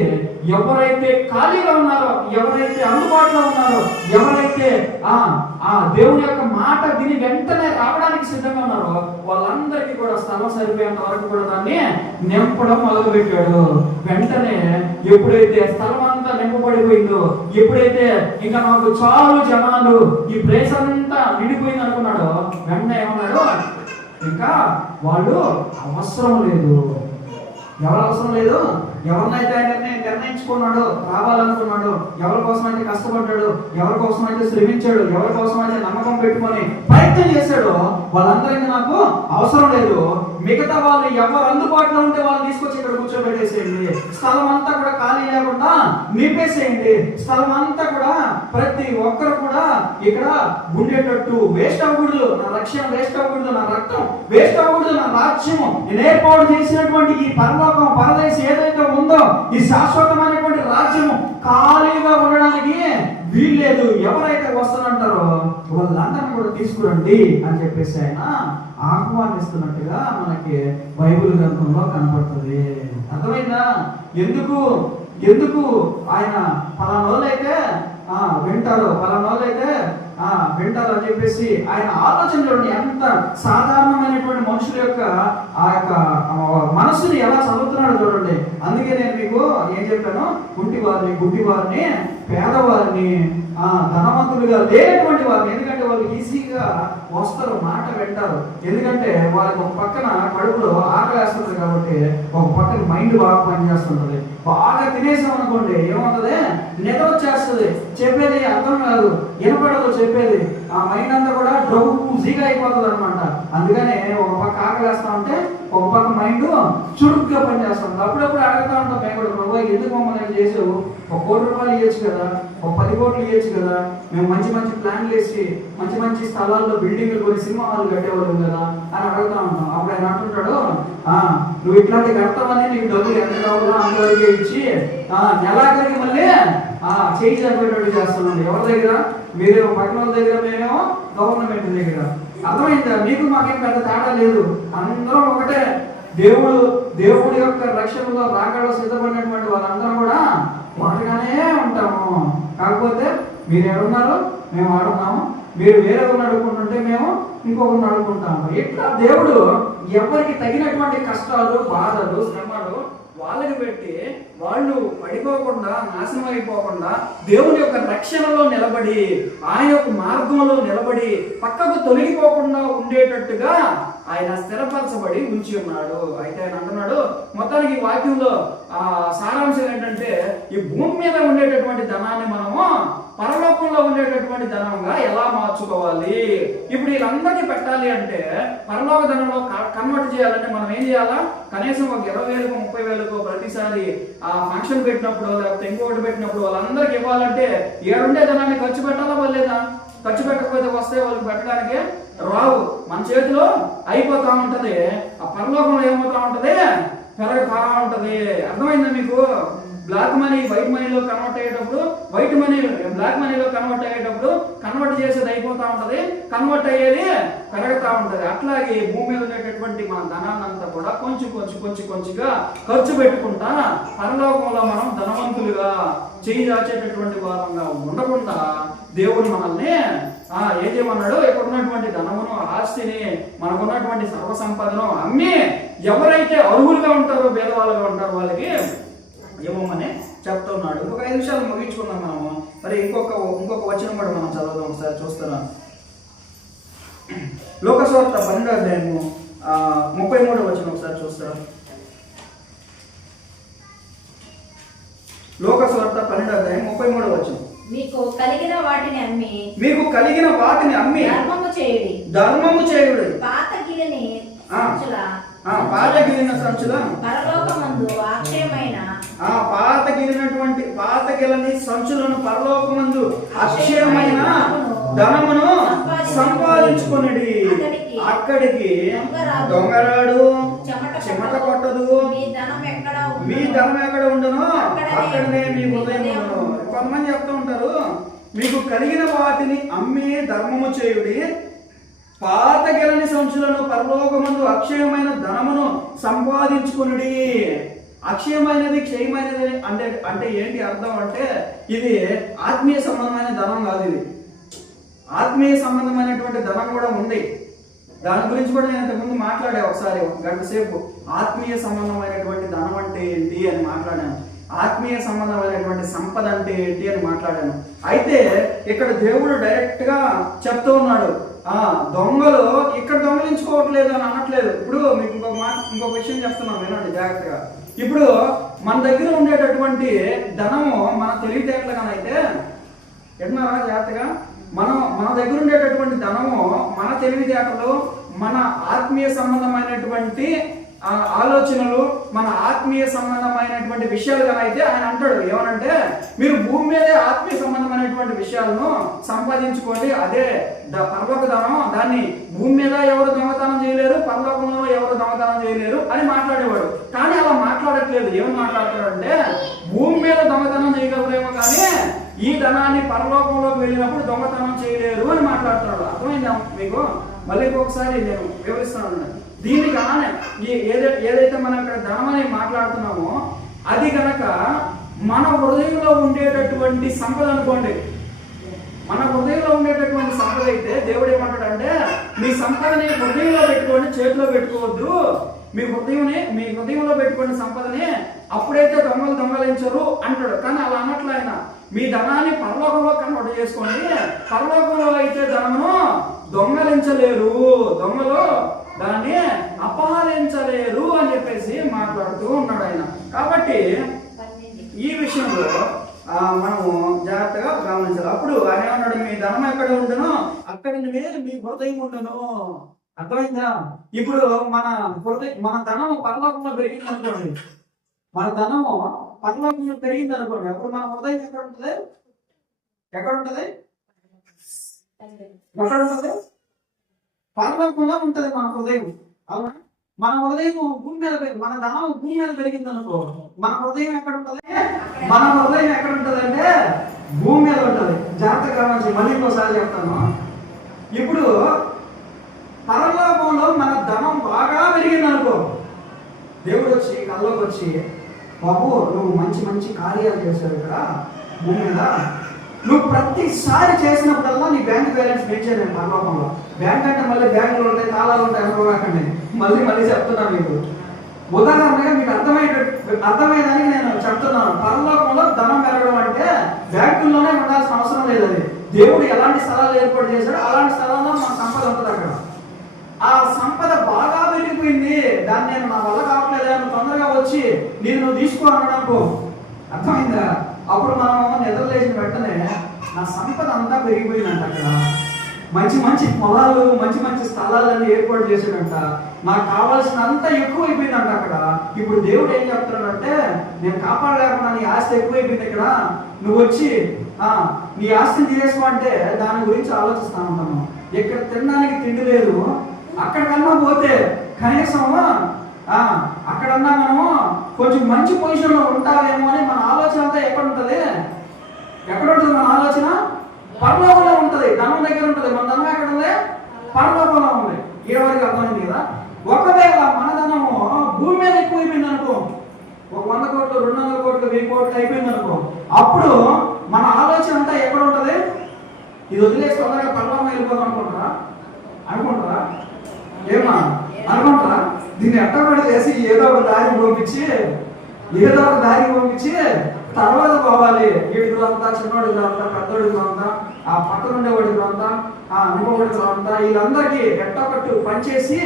ఎవరైతే ఖాళీగా ఉన్నారో, ఎవరైతే అందుబాటులో ఉన్నారో, ఎవరైతే ఆ దేవుని యొక్క మాట విని వెంటనే రావడానికి సిద్ధంగా ఉన్నారో వాళ్ళందరికీ కూడా స్థలం సరిపోయేంత వరకు కూడా దాన్ని నింపడం మొదలుపెట్టాడు. వెంటనే ఎప్పుడైతే స్థలం అంతా నింపబడిపోయిందో, ఎప్పుడైతే ఇంకా నాకు చాలు జనాలు, ఈ ప్లేస్ అంతా నిండిపోయింది అనుకున్నాడో, వెంటనే ఏమన్నాడు? ఇంకా వాళ్ళు అవసరం లేదు. ఎవరు అవసరం లేదు? ఎవరినైతే ఆయన నిర్ణయించుకున్నాడు, రావాలనుకున్నాడు, ఎవరి కోసం అయితే కష్టపడ్డాడు, ఎవరి కోసం అయితే శ్రమించాడు, ఎవరి కోసం అయితే నమ్మకం పెట్టుకొని ప్రయత్నం చేశాడో వాళ్ళందరికీ నాకు అవసరం లేదు. మిగతా వాళ్ళు ఎవరు అందుబాటులో ఉంటే వాళ్ళు తీసుకొచ్చి ఇక్కడ కూర్చోబెట్టేసేయండి. స్థలం అంతా కూడా ఖాళీ లేకుండా నింపేసేయండి. స్థలం అంతా కూడా ప్రతి ఒక్కరు కూడా ఇక్కడ ఉండేటట్టు వేస్ట్ అవ్వకూడదు. నా రక్షణ వేస్ట్ అవ్వకూడదు, నా రక్తం వేస్ట్ అవ్వకూడదు, నా రాజ్యము నేను ఏర్పాటు చేసినటువంటి ఈ పరలోకం, పరదేశం ఏదైతే ఉందో, ఈ శాశ్వతమైనటువంటి రాజ్యము ఖాళీగా ఉండడానికి వీల్లేదు. ఎవరైతే వస్తానంటారో వాళ్ళందరినీ కూడా తీసుకురండి అని చెప్పేసి ఆయన ఆహ్వానిస్తున్నట్టుగా మనకి బైబిల్ గ్రంథంలో కనపడుతుంది. అర్థమైందా? ఎందుకు ఆయన పలానా రోజులైతే వింటారు, పలానా రోజులైతే వింటారు అని చెప్పేసి ఆయన ఆలోచనలో ఎంత సాధారణమైనటువంటి మనుషుల యొక్క ఆ యొక్క మనస్సుని ఎలా చదువుతున్నాడు చూడండి. అందుకే నేను మీకు ఏం చెప్పాను? గుడ్డివారిని, పేదవారిని, ధనవంతులుగా లేనటువంటి వారిని. ఎందుకంటే వాళ్ళు ఈజీగా వస్తారు, మాట వింటారు. ఎందుకంటే వాళ్ళకి ఒక పక్కన కడుపులో ఆకలి వేస్తుంది కాబట్టి, ఒక పక్కన మైండ్ బాగా పనిచేస్తుంటది. బాగా తినేసాం అనుకోండి, ఏమవుతుంది? నిద్ర వచ్చేస్తుంది, చెప్పేది అర్థం కాదు, వినపడదు చెప్పేది. ఆ మైండ్ అంతా కూడా డ్రౌజీగా అయిపోతుంది అనమాట. అందుకనే ఒక పక్క ఆకలి వేస్తా ఉంటే ఒక పక్క మైండ్ చురుగ్గా పనిచేస్తుంది. అప్పుడప్పుడు అడుగుతా ఉంటాం మేము కూడా, ప్రభు ఎందుకు మమ్మల్ని చేసావు? ఒక 1 కోటి రూపాయలు ఇవ్వచ్చు కదా, ఒక 10 కోట్లు ఇవ్వచ్చు కదా, మేము మంచి ప్లాన్లు వేసి మంచి స్థలాల్లో బిల్డింగ్లు కొని సినిమా హాల్ కట్టేవాళ్ళం కదా అని అడుగుతా ఉంటాం. అప్పుడు ఆయన అంటుంటాడు, నువ్వు ఇట్లాంటి కడతామని నీకు డబ్బులు ఎంత కావాలో అంతవరకే ఇచ్చి నెలాఖరికి మళ్ళీ చేయి చనిపోయేటట్టు చేస్తున్నాం. ఎవరి దగ్గర? మీరేమో పక్కన వాళ్ళ దగ్గర, మేమేమో గవర్నమెంట్ దగ్గర. అర్థమైందా? మీకు మాకేం పెద్ద తేడా లేదు, అందరం ఒకటే. దేవుడి యొక్క రక్షణలో రాకడలో సిద్ధపడినటువంటి వాళ్ళందరూ కూడా ఒకటిగానే ఉంటాము. కాకపోతే మీరు ఎవరున్నారు? మేము ఆడున్నాము. మీరు వేరే ఒకరిని అడుగుకుంటుంటే మేము ఇంకొకరిని అడుగుకుంటాము. ఇట్లా దేవుడు ఎవరికి తగినటువంటి కష్టాలు, బాధలు, శ్రమలు వాళ్ళకి పెట్టి వాళ్ళు పడిపోకుండా, నాశనం అయిపోకుండా దేవుని యొక్క రక్షణలో నిలబడి, ఆయన యొక్క మార్గంలో నిలబడి పక్కకు తొలగిపోకుండా ఉండేటట్టుగా ఆయన స్థిరపరచబడి ఉంచి ఉన్నాడు. అయితే ఆయన అంటున్నాడు, మొత్తానికి ఈ వాక్యంలో సారాంశం ఏంటంటే, ఈ భూమి మీద ఉండేటటువంటి ధనాన్ని మనము పరలోకంలో పరలోకంలో ఉండేటటువంటి ధనంగా ఎలా మార్చుకోవాలి? ఇప్పుడు వీళ్ళందరికీ పెట్టాలి అంటే పరలోక ధనంలో కన్వర్ట్ చేయాలంటే మనం ఏం చేయాలా? కనీసం ఒక 20,000 30,000 ప్రతిసారి ఆ ఫంక్షన్ పెట్టినప్పుడు లేకపోతే ఇంకొకటి పెట్టినప్పుడు వాళ్ళందరికీ ఇవ్వాలంటే ఏడుండే ధనాన్ని ఖర్చు పెట్టాలా లేదా? ఖర్చు పెట్టకపోతే వస్తే వాళ్ళకి పెట్టడానికి రావు. మన చేతిలో అయిపోతా ఉంటది. ఆ పరలోకంలో ఏమవుతా ఉంటది? పెరగతా ఉంటది. అర్థమైందా మీకు? బ్లాక్ మనీ వైట్ మనీలో కన్వర్ట్ అయ్యేటప్పుడు, వైట్ మనీ బ్లాక్ మనీలో కన్వర్ట్ అయ్యేటప్పుడు కన్వర్ట్ చేసేది అయిపోతా ఉంటది, కన్వర్ట్ అయ్యేది పెరుగుతా ఉంటది. అట్లాగే భూమి మీద ఉండేటటువంటి మన ధనాన్ని అంతా కూడా కొంచెంగా ఖర్చు పెట్టుకుంటా పరలోకంలో మనం ధనవంతులుగా చేయి దాచేటటువంటి వారంగా ఉండకుండా దేవుడు మనల్ని ఏం చేయమన్నాడు? ఇక్కడ ఉన్నటువంటి ధనమును, ఆస్తిని, మనకున్నటువంటి సర్వ సంపదను అమ్మి ఎవరైతే అర్హులుగా ఉంటారో, పేదవాళ్ళుగా ఉంటారో వాళ్ళకి ఇవ్వమని చెప్తున్నాడు. ఇంకొక 5 నిమిషాలు ముగించుకున్నాం మనము. మరి ఇంకొక వచనం కూడా మనం చదువుదాం, ఒకసారి చూస్తున్నాం. లోకసువార్త 12వ అధ్యాయము 33వ వచనం ఒకసారి చూస్తారా? లోకసువార్త 12వ అధ్యాయం 33వ వచనం. మీకు కలిగిన వాటిని అమ్మి ధర్మము చేయుడి. పాత గిలిన సంచుల పరలోకమందు అక్షయమైన పాత గిలని సంచులను పరలోకమందు అక్షయమైన ధనమును సంపాదించుకొనిడి. అక్కడికి దొంగరాడు, చెమట కొట్టదు. మీ ధనం ఎక్కడ ఉండను అక్కడనే మీ హృదయం ఉండను. కొంతమంది చెప్తూ ఉంటారు, మీకు కలిగిన వాటిని అమ్మి ధర్మము చేయుడి, పాత గెలని సంచులను పరలోకమందు అక్షయమైన ధనమును సంపాదించుకునుడి. అక్షయమైనది, క్షయమైనది అంటే ఏంటి అర్థం అంటే, ఇది ఆత్మీయ సంబంధమైన ధనం కాదు. ఇది ఆత్మీయ సంబంధమైనటువంటి ధనం కూడా ఉంది. దాని గురించి కూడా నేను ఇంతకుముందు మాట్లాడా ఒకసారి, 1 గంట సేపు. ఆత్మీయ సంబంధమైనటువంటి ధనం అంటే ఏంటి అని మాట్లాడాను. ఆత్మీయ సంబంధమైనటువంటి సంపద అంటే ఏంటి అని మాట్లాడాను. అయితే ఇక్కడ దేవుడు డైరెక్ట్ గా చెప్తూ ఉన్నాడు, దొంగలు ఇక్కడ దొంగలించుకోవట్లేదు అని అనట్లేదు. ఇప్పుడు మీకు ఇంకొక విషయం చెప్తున్నాను, వినండి జాగ్రత్తగా. ఇప్పుడు మన దగ్గర ఉండేటటువంటి ధనము మన తెలివితేటలుగానైతే ఎన్నారా జాగ్రత్తగా, మన దగ్గర ఉండేటటువంటి ధనము మన తెలివితేటలు, మన ఆత్మీయ సంబంధమైనటువంటి ఆలోచనలు, మన ఆత్మీయ సంబంధమైనటువంటి విషయాలు అయితే ఆయన అంటాడు ఏమనంటే, మీరు భూమి మీదే ఆత్మీయ సంబంధమైనటువంటి విషయాలను సంపాదించుకోండి, అదే పరలోక ధనం. దాన్ని భూమి మీద ఎవరు దొంగతనం చేయలేరు, పరలోకంలో ఎవరు దొంగతనం చేయలేరు అని మాట్లాడేవాడు. కానీ అలా మాట్లాడట్లేదు. ఏమని మాట్లాడతాడంటే, భూమి మీద దొంగతనం చేయగలరేమో కానీ ఈ ధనాన్ని పరలోకంలోకి వెళ్ళినప్పుడు దొంగతనం చేయలేరు అని మాట్లాడుతున్నాడు. అర్థమైందా మీకు? మళ్ళీ ఇంకొకసారి నేను వివరిస్తున్నాను. దీనికి ఏదైతే మనం ఇక్కడ ధనం అని మాట్లాడుతున్నామో అది కనుక మన హృదయంలో ఉండేటటువంటి సంపద అనుకోండి. మన హృదయంలో ఉండేటటువంటి సంపద అయితే దేవుడు ఏమంటాడంటే, మీ సంపదని హృదయంలో పెట్టుకోండి, చేతిలో పెట్టుకోవద్దు. మీ హృదయంలో పెట్టుకోండి సంపదని, అప్పుడైతే దొంగలించరు అంటాడు. కానీ అలా అన్నట్లు ఆయన, మీ ధనాన్ని పరలోకంలో కన్వర్ట్ చేసుకోండి, పరలోకంలో అయితే ధనమును దొంగలించలేరు, దొంగలు దాన్ని అపహరించలేరు అని చెప్పేసి మాట్లాడుతూ ఉన్నాడు ఆయన. కాబట్టి ఈ విషయంలో మనము జాగ్రత్తగా గమనించాలి. అప్పుడు ఆయన ఏమన్నాడు, మీ ధనం ఎక్కడ ఉండను అక్కడి మీ హృదయం ఉండను. అర్థమైందా? ఇప్పుడు మన ధనము పరలోకంలో పెరిగింది అనుకోండి, మన ధనము పరలోకంలో పెరిగింది అనుకోండి, అప్పుడు మన హృదయం ఎక్కడ ఉంటుంది? ఎక్కడ ఉంటుంది? పరలోకంలో ఉంటుంది మన హృదయం. అవునా? మన హృదయం భూమి మీద, మన ధనం భూమి మీద పెరిగింది అనుకో, మన హృదయం ఎక్కడ ఉంటుంది? మన హృదయం ఎక్కడ ఉంటుంది అంటే భూమి మీద ఉంటుంది. జాగ్రత్తగా గమనించి మళ్ళీ ఇంకోసారి చెప్తాను. ఇప్పుడు పరలోకంలో మన ధనం బాగా పెరిగింది అనుకో, దేవుడు వచ్చి కళ్ళలోకి వచ్చి, బాబు నువ్వు మంచి మంచి కార్యాలు చేశావు ఇక్కడ భూమి మీద, నువ్వు ప్రతిసారి చేసినప్పుడల్లా నీ బ్యాంక్ బ్యాలెన్స్ మెయింటైన్ చేయండి పరలోకంలో. బ్యాంక్ అంటే మళ్ళీ బ్యాంకులు ఉంటాయి, తాళాలు ఉంటాయి అనుకోకండి. మళ్ళీ చెప్తున్నాను మీకు ఉదాహరణగా, మీకు అర్థమయ్యేదానికి నేను చెప్తున్నాను. పరలోకంలో ధనం పెరగడం అంటే బ్యాంకుల్లోనే ఉండాల్సిన అవసరం లేదు. అది దేవుడు ఎలాంటి స్థలాలు ఏర్పాటు చేశాడో అలాంటి స్థలాల్లో మన సంపద ఉంటుంది. అక్కడ ఆ సంపద బాగా పెరిగిపోయింది, దాన్ని నేను నా వల్ల కావట్లేదు, నువ్వు తొందరగా వచ్చి నువ్వు తీసుకో అనడానికి అర్థమైందా? అప్పుడు మనం నిద్ర లేచిన వెంటనే నా సంపద అంతా పెరిగిపోయిందంట. అక్కడ మంచి మంచి పొలాలు, మంచి మంచి స్థలాలన్నీ ఏర్పాటు చేశాడంట. నాకు కావాల్సినంత ఎక్కువైపోయిందంట అక్కడ. ఇప్పుడు దేవుడు ఏం చెప్తున్నాడంటే, నేను కాపాడలేకుండా నీ ఆస్తి ఎక్కువైపోయింది ఇక్కడ, నువ్వు వచ్చి నీ ఆస్తిని తీసేసుకో అంటే దాని గురించి ఆలోచిస్తా ఉంటాను. ఇక్కడ తినడానికి తిండి లేదు, అక్కడికన్నా పోతే కనీసం అక్కడన్నా మనము కొంచెం మంచి పొజిషన్లో ఉంటావేమో అని మన ఆలోచన అంతా ఎక్కడ ఉంటుంది? ఎక్కడ ఉంటుంది మన ఆలోచన? పరలోకంలో ఉంటుంది, ధనం దగ్గర ఉంటుంది. మన ధనం ఎక్కడ ఉంది? పరలోకంలో ఉంది. ఏ వరకు అర్థమైంది కదా? ఒకవేళ మన ధనము భూమి మీద ఎక్కువైపోయింది అనుకో, ఒక 100 కోట్లు, 200 కోట్లు, 1000 కోట్లు అయిపోయింది అనుకో, అప్పుడు మన ఆలోచన అంతా ఎక్కడ ఉంటుంది? ఇది వదిలేసి తొందరగా పరలోకం వెళ్ళిపోదాం అనుకుంటారా? అనుకుంటారా? దీన్ని ఎట్టబడి చేసి ఏదో ఒక దారి పంపించి తర్వాత పోవాలి. వీడికి అంతా, చిన్నవాడికి అంతా, పెద్దవాడికి అంతా, ఆ పక్కన ఉండేవాడికి అంతా, అనుకోవాడికి అంతా, వీళ్ళందరికీ ఎట్టొకట్టు పనిచేసి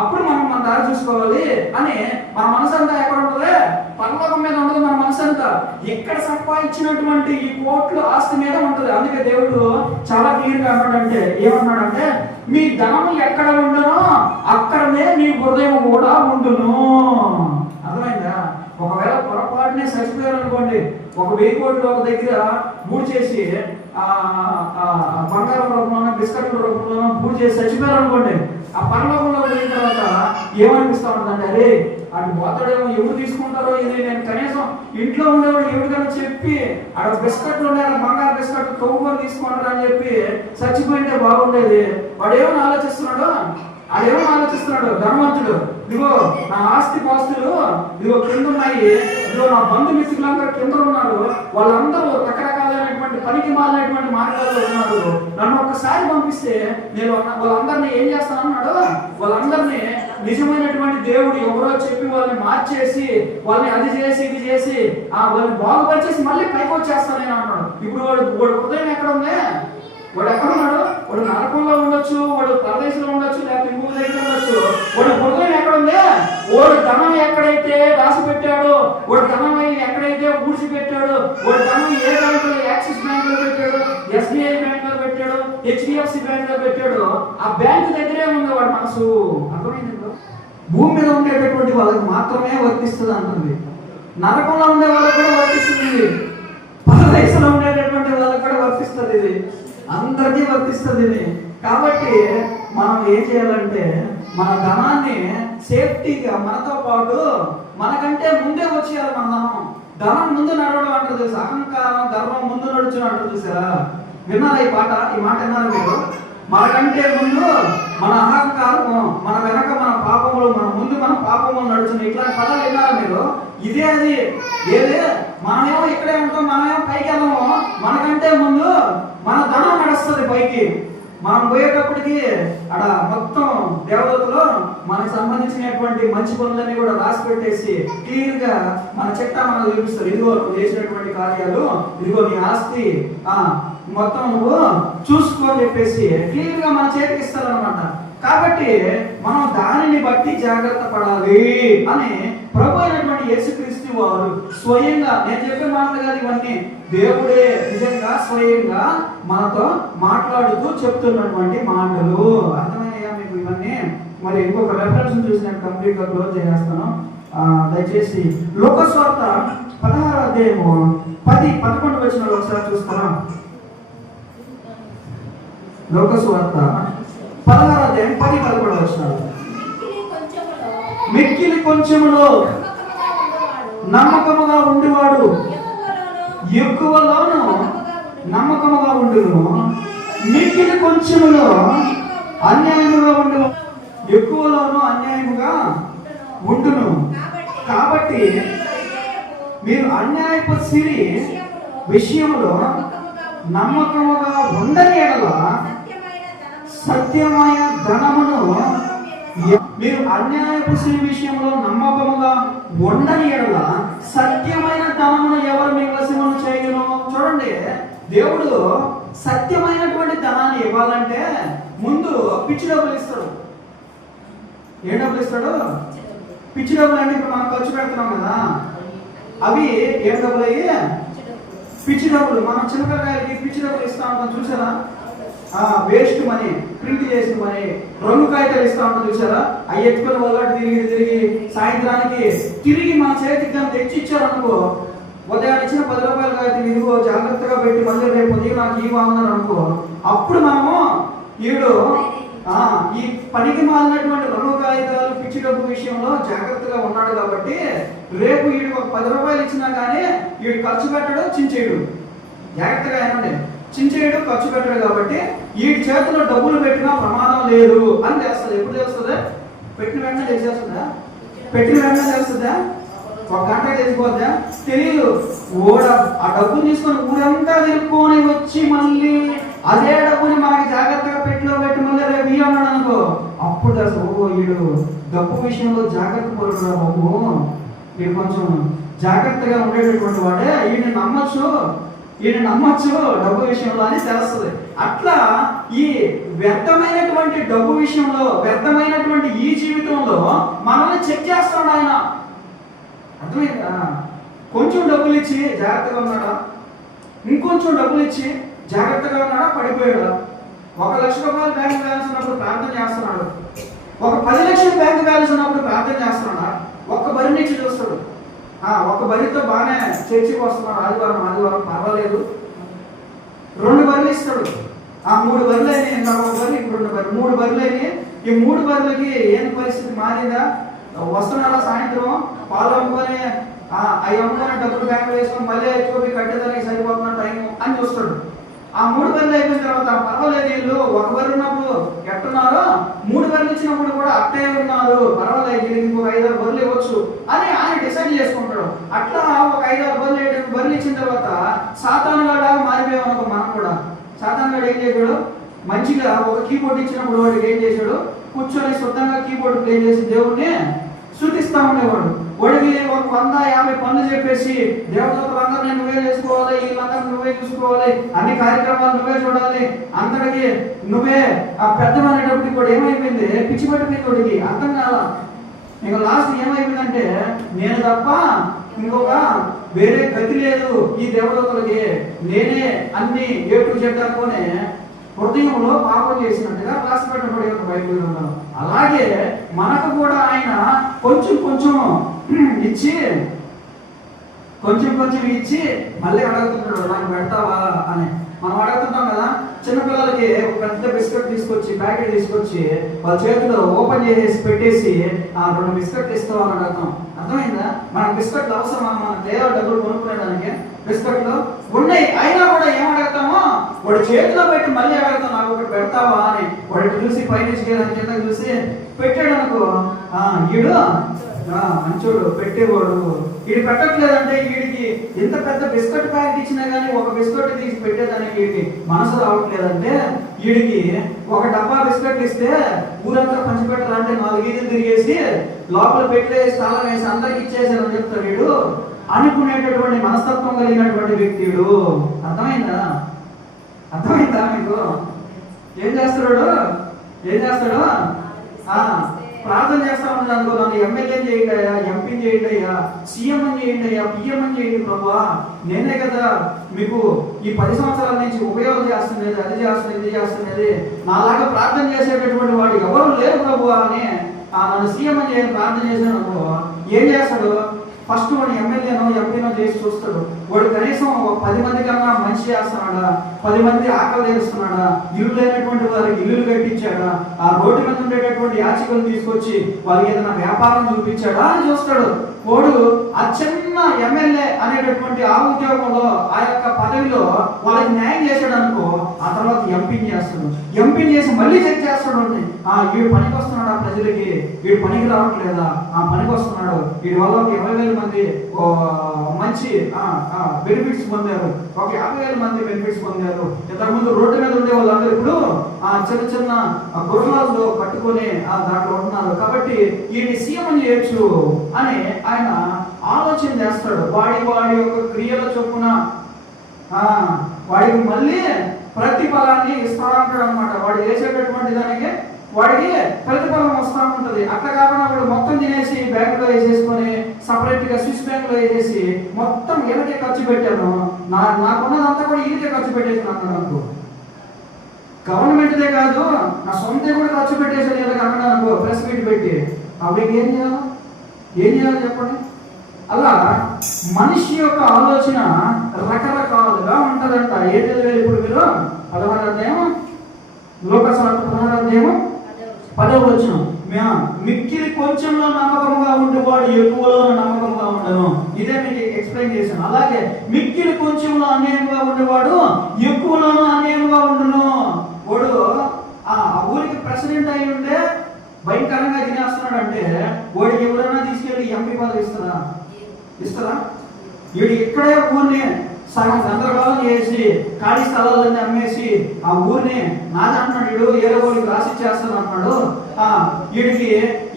అప్పుడు మనం మన దారి చూసుకోవాలి అని మన మనసు అంతా ఎక్కడ ఉంటుంది? పరలోకం మీద ఉండదు. మన మనసు అంతా ఇక్కడ సంపాదించినటువంటి ఈ కోట్లు ఆస్తి మీద ఉంటుంది. అందుకే దేవుడు చాలా క్లియర్ గా అన్నాడంటే, ఏమన్నాడంటే, మీ ధనము ఎక్కడ ఉండునో అక్కడనే మీ హృదయం కూడా ఉండును. అర్థమైందా? ఒకవేళ పొరపాటునే చచ్చిపోయారు అనుకోండి, ఒక 1000 కోట్లు ఒక దగ్గర బూడ్ చేసి బంగారం రూపంలోనో బిస్కెట్ల రూపంలోనో బూడ్ చేసి చచ్చిపోయారు అనుకోండి, ఆ పరలోకంలో పోయిన తర్వాత ఏమనిపిస్తా ఉంటుందంటే, అరే అటు పోతాడేమో, ఎవరు తీసుకుంటారో ఇది, నేను కనీసం ఇంట్లో ఉండేవాడు ఎవరికైనా చెప్పి అక్కడ బిస్కెట్లు ఉన్నాయి, బంగారు బిస్కెట్లు తవ్వుకొని తీసుకుంటారు అని చెప్పి చచ్చిపోయింటే బాగుండేది. వాడు ఏమని ఆలోచిస్తున్నాడు? ధనవంతుడు, ఇదిగో నా ఆస్తి పాస్తులు ఇదిగో కింద ఉన్నాయి, ఇదిగో నా బంధుమిత్రులందరూ కింద ఉన్నారు, వాళ్ళందరూ రకరకాలైనటువంటి పనికి మాలినటువంటి మార్గాల్లో ఉన్నారు, నన్ను ఒక్కసారి పంపిస్తే నేను వాళ్ళందరినీ ఏం చేస్తానన్నాడు? వాళ్ళందరినీ నిజమైనటువంటి దేవుడు ఎవరో చెప్పి వాళ్ళని మార్చేసి, వాళ్ళని అది చేసి ఇది చేసి వాళ్ళని బాగుపరిచేసి మళ్ళీ పైకి వచ్చేస్తాను నేను అన్నాడు. ఇప్పుడు వాడు హృదయం ఎక్కడ ఉంది? వాడు ఎక్కడున్నాడు? వాడు నరకంలో ఉండొచ్చు, వాడు పరదేశంలో ఉండొచ్చు, లేకపోతే ఇంకో దగ్గర ఉండొచ్చు. వాడు హృదయం ఎక్కడ ఉంది? వాడు ధనం ఎక్కడైతే దాచిపెట్టాడో, వాడు ధనం ఎక్కడైతే ఊడ్చిపెట్టాడో, వాడు ధనం ఏ బ్యాంకులో, యాక్సిస్ బ్యాంక్ లో పెట్టాడు, SBI బ్యాంక్ లో పెట్టాడు, HDFC బ్యాంక్ లో పెట్టాడు, ఆ బ్యాంకు దగ్గరే ఉంది వాడి మనసు. అర్థమైంది? భూమి మీద ఉండేటటువంటి వాళ్ళకి మాత్రమే వర్తిస్తుంది అంటుంది. నరకంలో ఉండే వాళ్ళకి కూడా వర్తిస్తుంది ఇది, పరదేశంలో ఉండేటటువంటి వాళ్ళకి కూడా వర్తిస్తుంది ఇది, అందరికీ వర్తిస్తుంది ఇది. కాబట్టి మనం ఏం చేయాలంటే, మన ధనాన్ని సేఫ్టీగా మనతో పాటు మనకంటే ముందే వచ్చేయాలి. మన ధనం ముందు నడవడం అంటారు తెలుసా? అహంకారం, గర్వం ముందు నడుచుని అంటారు చూసారా? విన్నారా ఈ మాట విన్నారా మీరు? మనకంటే ముందు మన అహంకారము, మన వెనక మన పాపములు, మన ముందు మన పాపములు నడుచుని, ఇట్లాంటి పదాలు విన్నారా మీరు? ఇదే అది ఏదే, మనమేమో ఇక్కడే ఉంటాం, మనమేమో పైకి వెళ్ళాము, మనకంటే ముందు మన ధనం నడుస్తుంది పైకి. మనం పోయేటప్పటికి అక్కడ మొత్తం దేవతలు మనకు సంబంధించినటువంటి మంచి పనులన్నీ కూడా రాసి పెట్టేసి క్లియర్ గా మన చిట్టా మనకు చూపిస్తారు. ఇదిగో నువ్వు చేసినటువంటి కార్యాలు, ఇదిగో నీ ఆస్తి మొత్తం నువ్వు చూసుకో అని చెప్పేసి క్లియర్ గా మన చేతికి ఇస్తారనమాట. కాబట్టి మనం దానిని బట్టి జాగ్రత్త పడాలి అని ప్రభు అయినటువంటి యేసుక్రీస్తు వారు స్వయంగా, నేను చెప్పే మాటలు కాదు ఇవన్నీ, దేవుడే నిజంగా స్వయంగా మనతో మాట్లాడుతూ చెప్తున్నటువంటి మాటలు. అర్థమయ్యా మీకు ఇవన్నీ? మరి ఇంకొక రెఫరెన్స్ చూసి నేను కంప్లీట్ గా క్లోజ్ చేస్తాను. దయచేసి లోకస్వార్త 16వ అధ్యాయము 10-11 వచనాలు ఒకసారి చూస్తారా? లోకస్వార్త 16వ అధ్యాయం 10-11 వచనాలు. మిక్కిలి కొంచెములో నమ్మకముగా ఉండేవాడు ఎక్కువలోను నమ్మకముగా ఉండును, మిక్కిలి కొంచెములో అన్యాయముగా ఉండును, ఎక్కువలోను అన్యాయముగా ఉండును. కాబట్టి మీరు అన్యాయపు సిరి విషయంలో నమ్మకముగా ఉండని ఎడల సత్యమైన ధనమును, మీరు అన్యాయపు సిరి విషయంలో నమ్మకముగా ఉండని ఎడల సత్యమైన ధనమును ఎవరు మీ వశమును చేయను. చూడండి, దేవుడు సత్యమైనటువంటి ధనాన్ని ఇవ్వాలంటే ముందు పిచ్చి డబ్బులు ఇస్తాడు. ఏ డబ్బులు ఇస్తాడు? పిచ్చి డబ్బులు అంటే ఇప్పుడు మనం ఖర్చు పెడుతున్నాం కదా, అవి ఏ డబ్బులు అయ్యి పిచ్చి డబ్బులు, మనం చిన్నపిల్లకాయలకి పిచ్చి డబ్బులు ఇస్తా ఉంటాం చూసారా? వేస్ట్ మనీ, ప్రింట్ చేసిన మనీ, రంగు కాగితాలు ఇస్తా ఉంటాం చూసారా? అవి ఎత్తుకుని వాళ్ళ తిరిగి సాయంత్రానికి తిరిగి మన చేతికి కానీ తెచ్చి ఇచ్చారనుకో, ఉదయాన్ని ఇచ్చిన 10 రూపాయల కాగితం ఇదిగో జాగ్రత్తగా పెట్టి మళ్ళీ రేపు ఉదయం నాకు ఈ వాహనం అనుకో, అప్పుడు మనము ఈడు ఈ పనికి మాలినటువంటి రంగు కాగితాలు పిచ్చి డబ్బు విషయంలో జాగ్రత్తగా ఉన్నాడు కాబట్టి రేపు వీడు ఒక 10 రూపాయలు ఇచ్చినా కానీ వీడు ఖర్చు పెట్టడు, చించేయడు. జాగ్రత్తగా ఏమండి, చించేయడు, ఖర్చు పెట్టడు కాబట్టి వీడి చేతిలో డబ్బులు పెట్టినా ప్రమాదం లేదు అని తెలుస్తుంది. ఎప్పుడు తెలుస్తుంది? పెట్టిన వెంటనే తెలిసేస్తుందా? పెట్టిన వెంటనే తెలుస్తుందా? ఒక గంట తెలిసిపోద్దా? తెలియదు. ఆ డబ్బులు తీసుకొని ఊరంతా తిరుక్కొని వచ్చి మళ్ళీ అదే డబ్బుని మనకి జాగ్రత్తగా పెట్టిలో పెట్టి మళ్ళీ రేపు ఈ అన్నాడు అనుకో, అప్పుడు తెలుసు ఓ వీడు డబ్బు విషయంలో జాగ్రత్త పడుతున్నా బాబు, వీడు కొంచెం జాగ్రత్తగా ఉండేటటువంటి వాడే, వీడిని నమ్మచ్చు డబ్బు విషయంలో అని తెలుస్తుంది. అట్లా ఈ వ్యర్థమైనటువంటి డబ్బు విషయంలో, వ్యర్థమైనటువంటి ఈ జీవితంలో మనల్ని చెక్ చేస్తాడు ఆయన. అర్థమైందా? కొంచెం డబ్బులు ఇచ్చి జాగ్రత్తగా ఉన్నాడా, ఇంకొంచెం డబ్బులు ఇచ్చి జాగ్రత్తగా ఉన్నాడా, పడిపోయాడా? 1 లక్ష రూపాయలు బ్యాంక్ బ్యాలెన్స్ ఉన్నప్పుడు ప్రార్థన చేస్తున్నాడు, ఒక 10 లక్షల బ్యాంక్ బ్యాలెన్స్ ఉన్నప్పుడు ప్రార్థన చేస్తున్నాడా? ఒక్క బరి నుంచి చూస్తాడు. ఒక బరితో బాగానే చర్చికి వస్తున్నాడు, ఆదివారం పర్వాలేదు. 2 బరులు ఇస్తాడు. 3 బరులు అయినాయి, 1 బరులు, ఇప్పుడు 2 బరులు, 3 బరులు అయినాయి. ఈ 3 బరులకి ఏం పరిస్థితి మారిందా? వస్తున్నాడా సాయంత్రం పాలు అమ్ముకొని అవి అమ్ముకొని డబ్బులు బ్యాంకులో వేసుకొని మళ్ళీ ఎక్కువ కట్టేదానికి సరిపోతున్న టైం అని చూస్తాడు. 3 బరులు అయిపోయిన తర్వాత పర్వాలేదు, వీళ్ళు 1 బరు ఉన్నప్పుడు ఎట్టున్నారో 3 బరులు ఇచ్చినప్పుడు కూడా అట్టే ఉన్నారు, పర్వాలేదు వీళ్ళకి ఒక 5-6 బరులు ఇవ్వచ్చు అని ఆయన డిసైడ్ చేసుకుంటాడు. అట్లా ఒక 5-6 బరులు ఇచ్చిన తర్వాత సాతానుగాడా మారిపోయాం అనుకో. మనం కూడా సాతానుగాడు ఏం చేశాడు? మంచిగా ఒక కీబోర్డ్ ఇచ్చినప్పుడు వాడికి ఏం చేశాడు? కూర్చొని శుద్ధంగా కీబోర్డ్ ప్లే చేసి దేవుడిని స్తుతిస్తా ఉండేవాడు. వాడికి ఒక 100-50 పనులు చెప్పేసి దేవతలందరినీ నువ్వే చేసుకోవాలి, వీళ్ళందరినీ నువ్వే చూసుకోవాలి, అన్ని కార్యక్రమాలు నువ్వే చూడాలి, అందరికి నువ్వే పెద్దమనేటప్పటికి కూడా ఏమైపోయింది? పిచ్చి పట్టిపోయింది వాడికి, అర్థం కాదా? ఇంకా లాస్ట్ ఏమైపోయిందంటే నేను తప్ప ఇంకొక వేరే గతి లేదు ఈ దేవతలకి, నేనే అన్ని A to Z అనుకోనే హృదయంలో పాపం చేసినట్టుగా రాసి పెట్టబడి ఒక బైబిల్ ఉన్నాం. అలాగే మనకు కూడా ఆయన కొంచెం ఇచ్చి మళ్ళీ అడుగుతున్నాడు, నాకు పెడతావా అని. మనం అడుగుతుంటాం కదా, చిన్నపిల్లలకి ఒక పెద్ద బిస్కెట్ ప్యాకెట్ తీసుకొచ్చి వాళ్ళ చేతిలో ఓపెన్ చేసేసి పెట్టేసి 2 బిస్కెట్లు ఇస్తావా అని అడుగుతాం. అర్థమైందా? మనకు బిస్కెట్లు అవసరమా? మన దేవ డబ్బులు కొనుక్కునేదానికి బిస్కెట్లు ఉన్నాయి, అయినా కూడా ఏం అడుగుతామో వాడు చేతిలో పెట్టి మళ్ళీ అడుగుతాం, నాకు ఒకటి పెడతావా అని. వాడు చూసి పైన కింద చూసి పెట్టాడు అనుకో, ఈడు మంచోడు పెట్టేవాడు. వీడు పెట్టట్లేదంటే వీడికి ఎంత పెద్ద బిస్కెట్ ప్యాకెట్ ఇచ్చినా కానీ ఒక బిస్కెట్ తీసి పెట్టేదానికి వీడికి మనసు రావట్లేదంటే, వీడికి ఒక డబ్బా బిస్కెట్ ఇస్తే ఊరంతా పంచిపెట్టాలంటే 4 గీతలు తిరిగేసి లోపల పెట్టేసి తాళం వేసి అందరికి ఇచ్చేసారని చెప్తాడు వీడు అనుకునేటటువంటి మనస్తత్వం కలిగినటువంటి వ్యక్తుడు. అర్థమైందా మీకు? ఏం చేస్తాడు? ప్రార్థన చేస్తా ఉంటాడు అనుకో, నన్ను ఎమ్మెల్యే చేయండి అయ్యా, ఎంపీని చేయండి అయ్యా, సీఎం అని చేయండి అయ్యా, పిఎం అని చేయండి ప్రభా, నేనే కదా మీకు ఈ 10 సంవత్సరాల నుంచి ఉపయోగం చేస్తున్నది, అది చేస్తున్నది, ఇది చేస్తున్నది, నాలాగా ప్రార్థన చేసేటటువంటి వాడు ఎవరు లేరు ప్రభు అని నన్ను సీఎం అని చేయని ప్రార్థన చేశాను అనుకో, ఏం చేస్తాడు? ఫస్ట్ వాడు ఎమ్మెల్యేనో ఎంపీనో చేసి చూస్తాడు. వాడు కనీసం 10 మంది కన్నా మంచి చేస్తున్నాడా, 10 మంది ఆకలి తీరుస్తున్నాడా, ఇల్లు లేనటువంటి వారికి ఇల్లు కట్టించాడా, రోడ్డు మీద ఉండేటటువంటి యాచకులు తీసుకొచ్చి వాళ్ళకి ఏదైనా వ్యాపారం చూపించాడా అని చూస్తాడు. వాడు ఆ చిన్న ఎమ్మెల్యే అనేటటువంటి ఆ ఉద్యోగంలో ఆ యొక్క పదవిలో వాళ్ళకి న్యాయం చేశాడు అనుకో, ఆ తర్వాత ఎంపీని చేస్తాడు. ఎంపీని చేసి మళ్ళీ చెక్ చేస్తాడు, వీడు పనికి వస్తున్నాడా ప్రజలకి, వీడు పనికి రావట్లేదా, పనికి వస్తున్నాడు, వీడి వల్ల ఒక 20,000 మంది మంచి బెనిఫిట్స్ పొందారు, ఒక 50,000 మంది బెనిఫిట్స్ పొందారు. ఇంతకుముందు రోడ్డు మీద ఉండే వాళ్ళందరూ ఇప్పుడు చిన్న గృహాల్లో కట్టుకొని దాంట్లో ఉంటున్నారు కాబట్టి వీడిని సీఎం చేయొచ్చు అని ఆయన ఆలోచన చేస్తాడు. వాడి యొక్క క్రియల చొప్పున వాడికి మళ్ళీ ప్రతిఫలాన్ని ఇస్తా అంటాడు అనమాట. వాడు చేసేటటువంటి దానికి వాడికి ప్రతిఫలం వస్తూ ఉంటుంది. అట్లా కాకుండా వాడు మొత్తం తినేసి బ్యాంకులో వేసేసుకొని సపరేట్గా స్విస్ బ్యాంకులో వేసేసి మొత్తం వీళ్ళకే ఖర్చు పెట్టాను, నాకున్నదంతా కూడా వీళ్ళకే ఖర్చు పెట్టేసాను అన్నాడు అనుకో. గవర్నమెంట్దే కాదు నా సొంత కూడా ఖర్చు పెట్టేసాడు వీళ్ళకి అన్నాడు అనుకో, ప్రెస్ మీట్ పెట్టి, అవి ఏం చేయాలి చెప్పండి. అలా మనిషి యొక్క ఆలోచన రకరకాలుగా ఉంటుందంట. ఏం చదివేది ఇప్పుడు మీరు? 16వ అధ్యాయం, లోకస్వార్త 16వ అధ్యాయం 10వ వచనం. మిక్కిలి కొంచెంలో నమ్మకంగా ఉండేవాడు ఎక్కువలో నమ్మకంగా ఉండను. ఇదే మీకు ఎక్స్ప్లెయిన్ చేశాను. అలాగే మిక్కిలి కొంచెంలో అన్యాయంగా ఉండేవాడు ఎక్కువలోనూ అన్యాయంగా ఉండును. వాడు ఆ ఊరికి ప్రెసిడెంట్ అయి ఉంటే భయంకరంగా తినేస్తున్నాడు అంటే వాడికి ఎవరైనా తీసుకెళ్ళి ఎంపీ పదవి ఇస్తారా? వీడు ఇక్కడే ఊరిని సగం గందరగోళం చేసి ఖాళీ స్థలాలన్నీ అమ్మేసి ఆ ఊరిని నాది అంటున్నాడు. వీడు ఏదో వాళ్ళకి రాసిచ్చేస్తాను అంటున్నాడు. వీడికి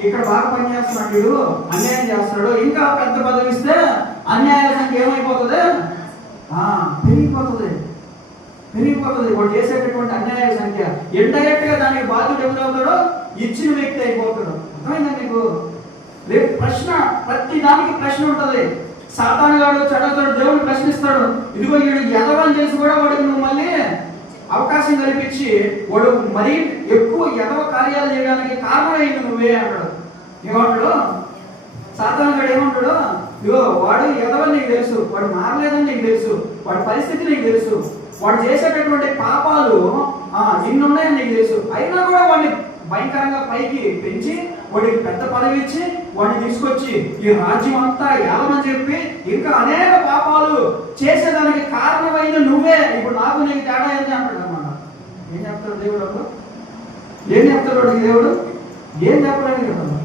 ఇక్కడ బాగా పనిచేస్తున్నాడు, వీడు అన్యాయం చేస్తున్నాడు. ఇంకా పెద్ద పదవి ఇస్తే అన్యాయాల సంఖ్య ఏమైపోతుంది? పెరిగిపోతుంది. వాడు చేసేటటువంటి అన్యాయాల సంఖ్య. ఇండైరెక్ట్ గా దానికి బాధ్యత ఎవరవుతాడో ఇచ్చిన వ్యక్తి అయిపోతాడు. అర్థమైందా మీకు? రేపు ప్రశ్న, ప్రతి దానికి ప్రశ్న ఉంటుంది. సాతాను గాడు చదువుతాడు, దేవుడు ప్రశ్నిస్తాడు. ఇదిగో వీడు ఎదవని చేసి కూడా వాడికి నువ్వు మళ్ళీ అవకాశం కల్పించి వాడు మరీ ఎక్కువ ఎదవ కార్యాలు చేయడానికి కారణమైంది నువ్వే అంటాడు. ఏమంటాడు సాతాను గాడు? ఏమంటాడు? ఇదిగో వాడు ఎదవని నీకు తెలుసు, వాడు మారలేదని నీకు తెలుసు, వాడి పరిస్థితి నీకు తెలుసు, వాడు చేసేటటువంటి పాపాలు ఇన్నున్నాయని నీకు తెలుసు. అయినా కూడా వాడిని భయంకరంగా పైకి పెంచి వాడికి పెద్ద పదవి ఇచ్చి వాడిని తీసుకొచ్చి ఈ రాజ్యం అంతా ఏలమని చెప్పి ఇంకా అనేక పాపాలు చేసేదానికి కారణమైన నువ్వే. ఇప్పుడు నాకు నీకు తేడా ఏంటి అంటాడు అన్నమాట. ఏం చెప్తాడు దేవుడు? ఏం చెప్తాడు వాడికి దేవుడు? ఏం చెప్పడానికి కదా.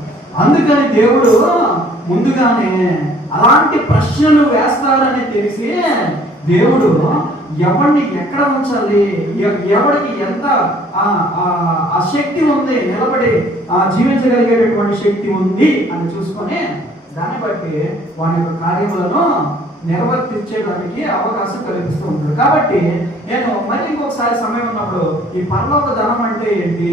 అందుకని దేవుడు ముందుగానే అలాంటి ప్రశ్నలు వేస్తారని తెలిసి దేవుడు ఎవరిని ఎక్కడ ఉంచాలి, ఎవరికి ఎంత ఆ శక్తి ఉంది, నిలబడి జీవించగలిగేటటువంటి శక్తి ఉంది అని చూసుకొని దాన్ని బట్టి వాని యొక్క కార్యములను నిర్వర్తించేదానికి అవకాశం కల్పిస్తూ ఉంటాడు. కాబట్టి నేను మళ్ళీ ఇంకొకసారి సమయం ఉన్నప్పుడు ఈ పరలోక ధనం అంటే ఏంటి,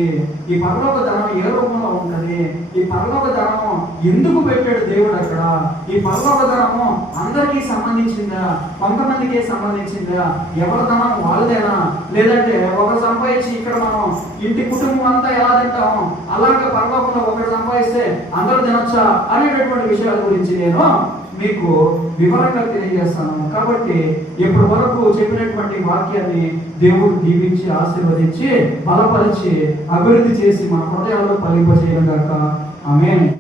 ఈ పరలోక ధనం ఏ రూపంలో ఉంటుంది, ఈ పరలోక ధనము ఎందుకు పెట్టాడు దేవుడు అక్కడ, ఈ పరలోక ధనము అందరికీ సంబంధించిందా, కొంతమందికి సంబంధించిందా, ఎవరి ధనం వాళ్ళదేనా, లేదంటే ఒకరు సంపాదించి ఇక్కడ మనం ఇంటి కుటుంబం అంతా ఎలా తింటాము అలాగే పరలోకంలో ఒకరు సంపాదిస్తే అందరూ తినొచ్చా అనేటటువంటి విషయాల గురించి నేను మీకు వివరంగా తెలియజేస్తాను. కాబట్టి ఇప్పటి వరకు చెప్పినటువంటి వాక్యాన్ని దేవుడు దీవించి ఆశీర్వదించి బలపరిచి అభివృద్ధి చేసి మా హృదయాల్లో ఫలింపజేయడం గాక. ఆమేన్.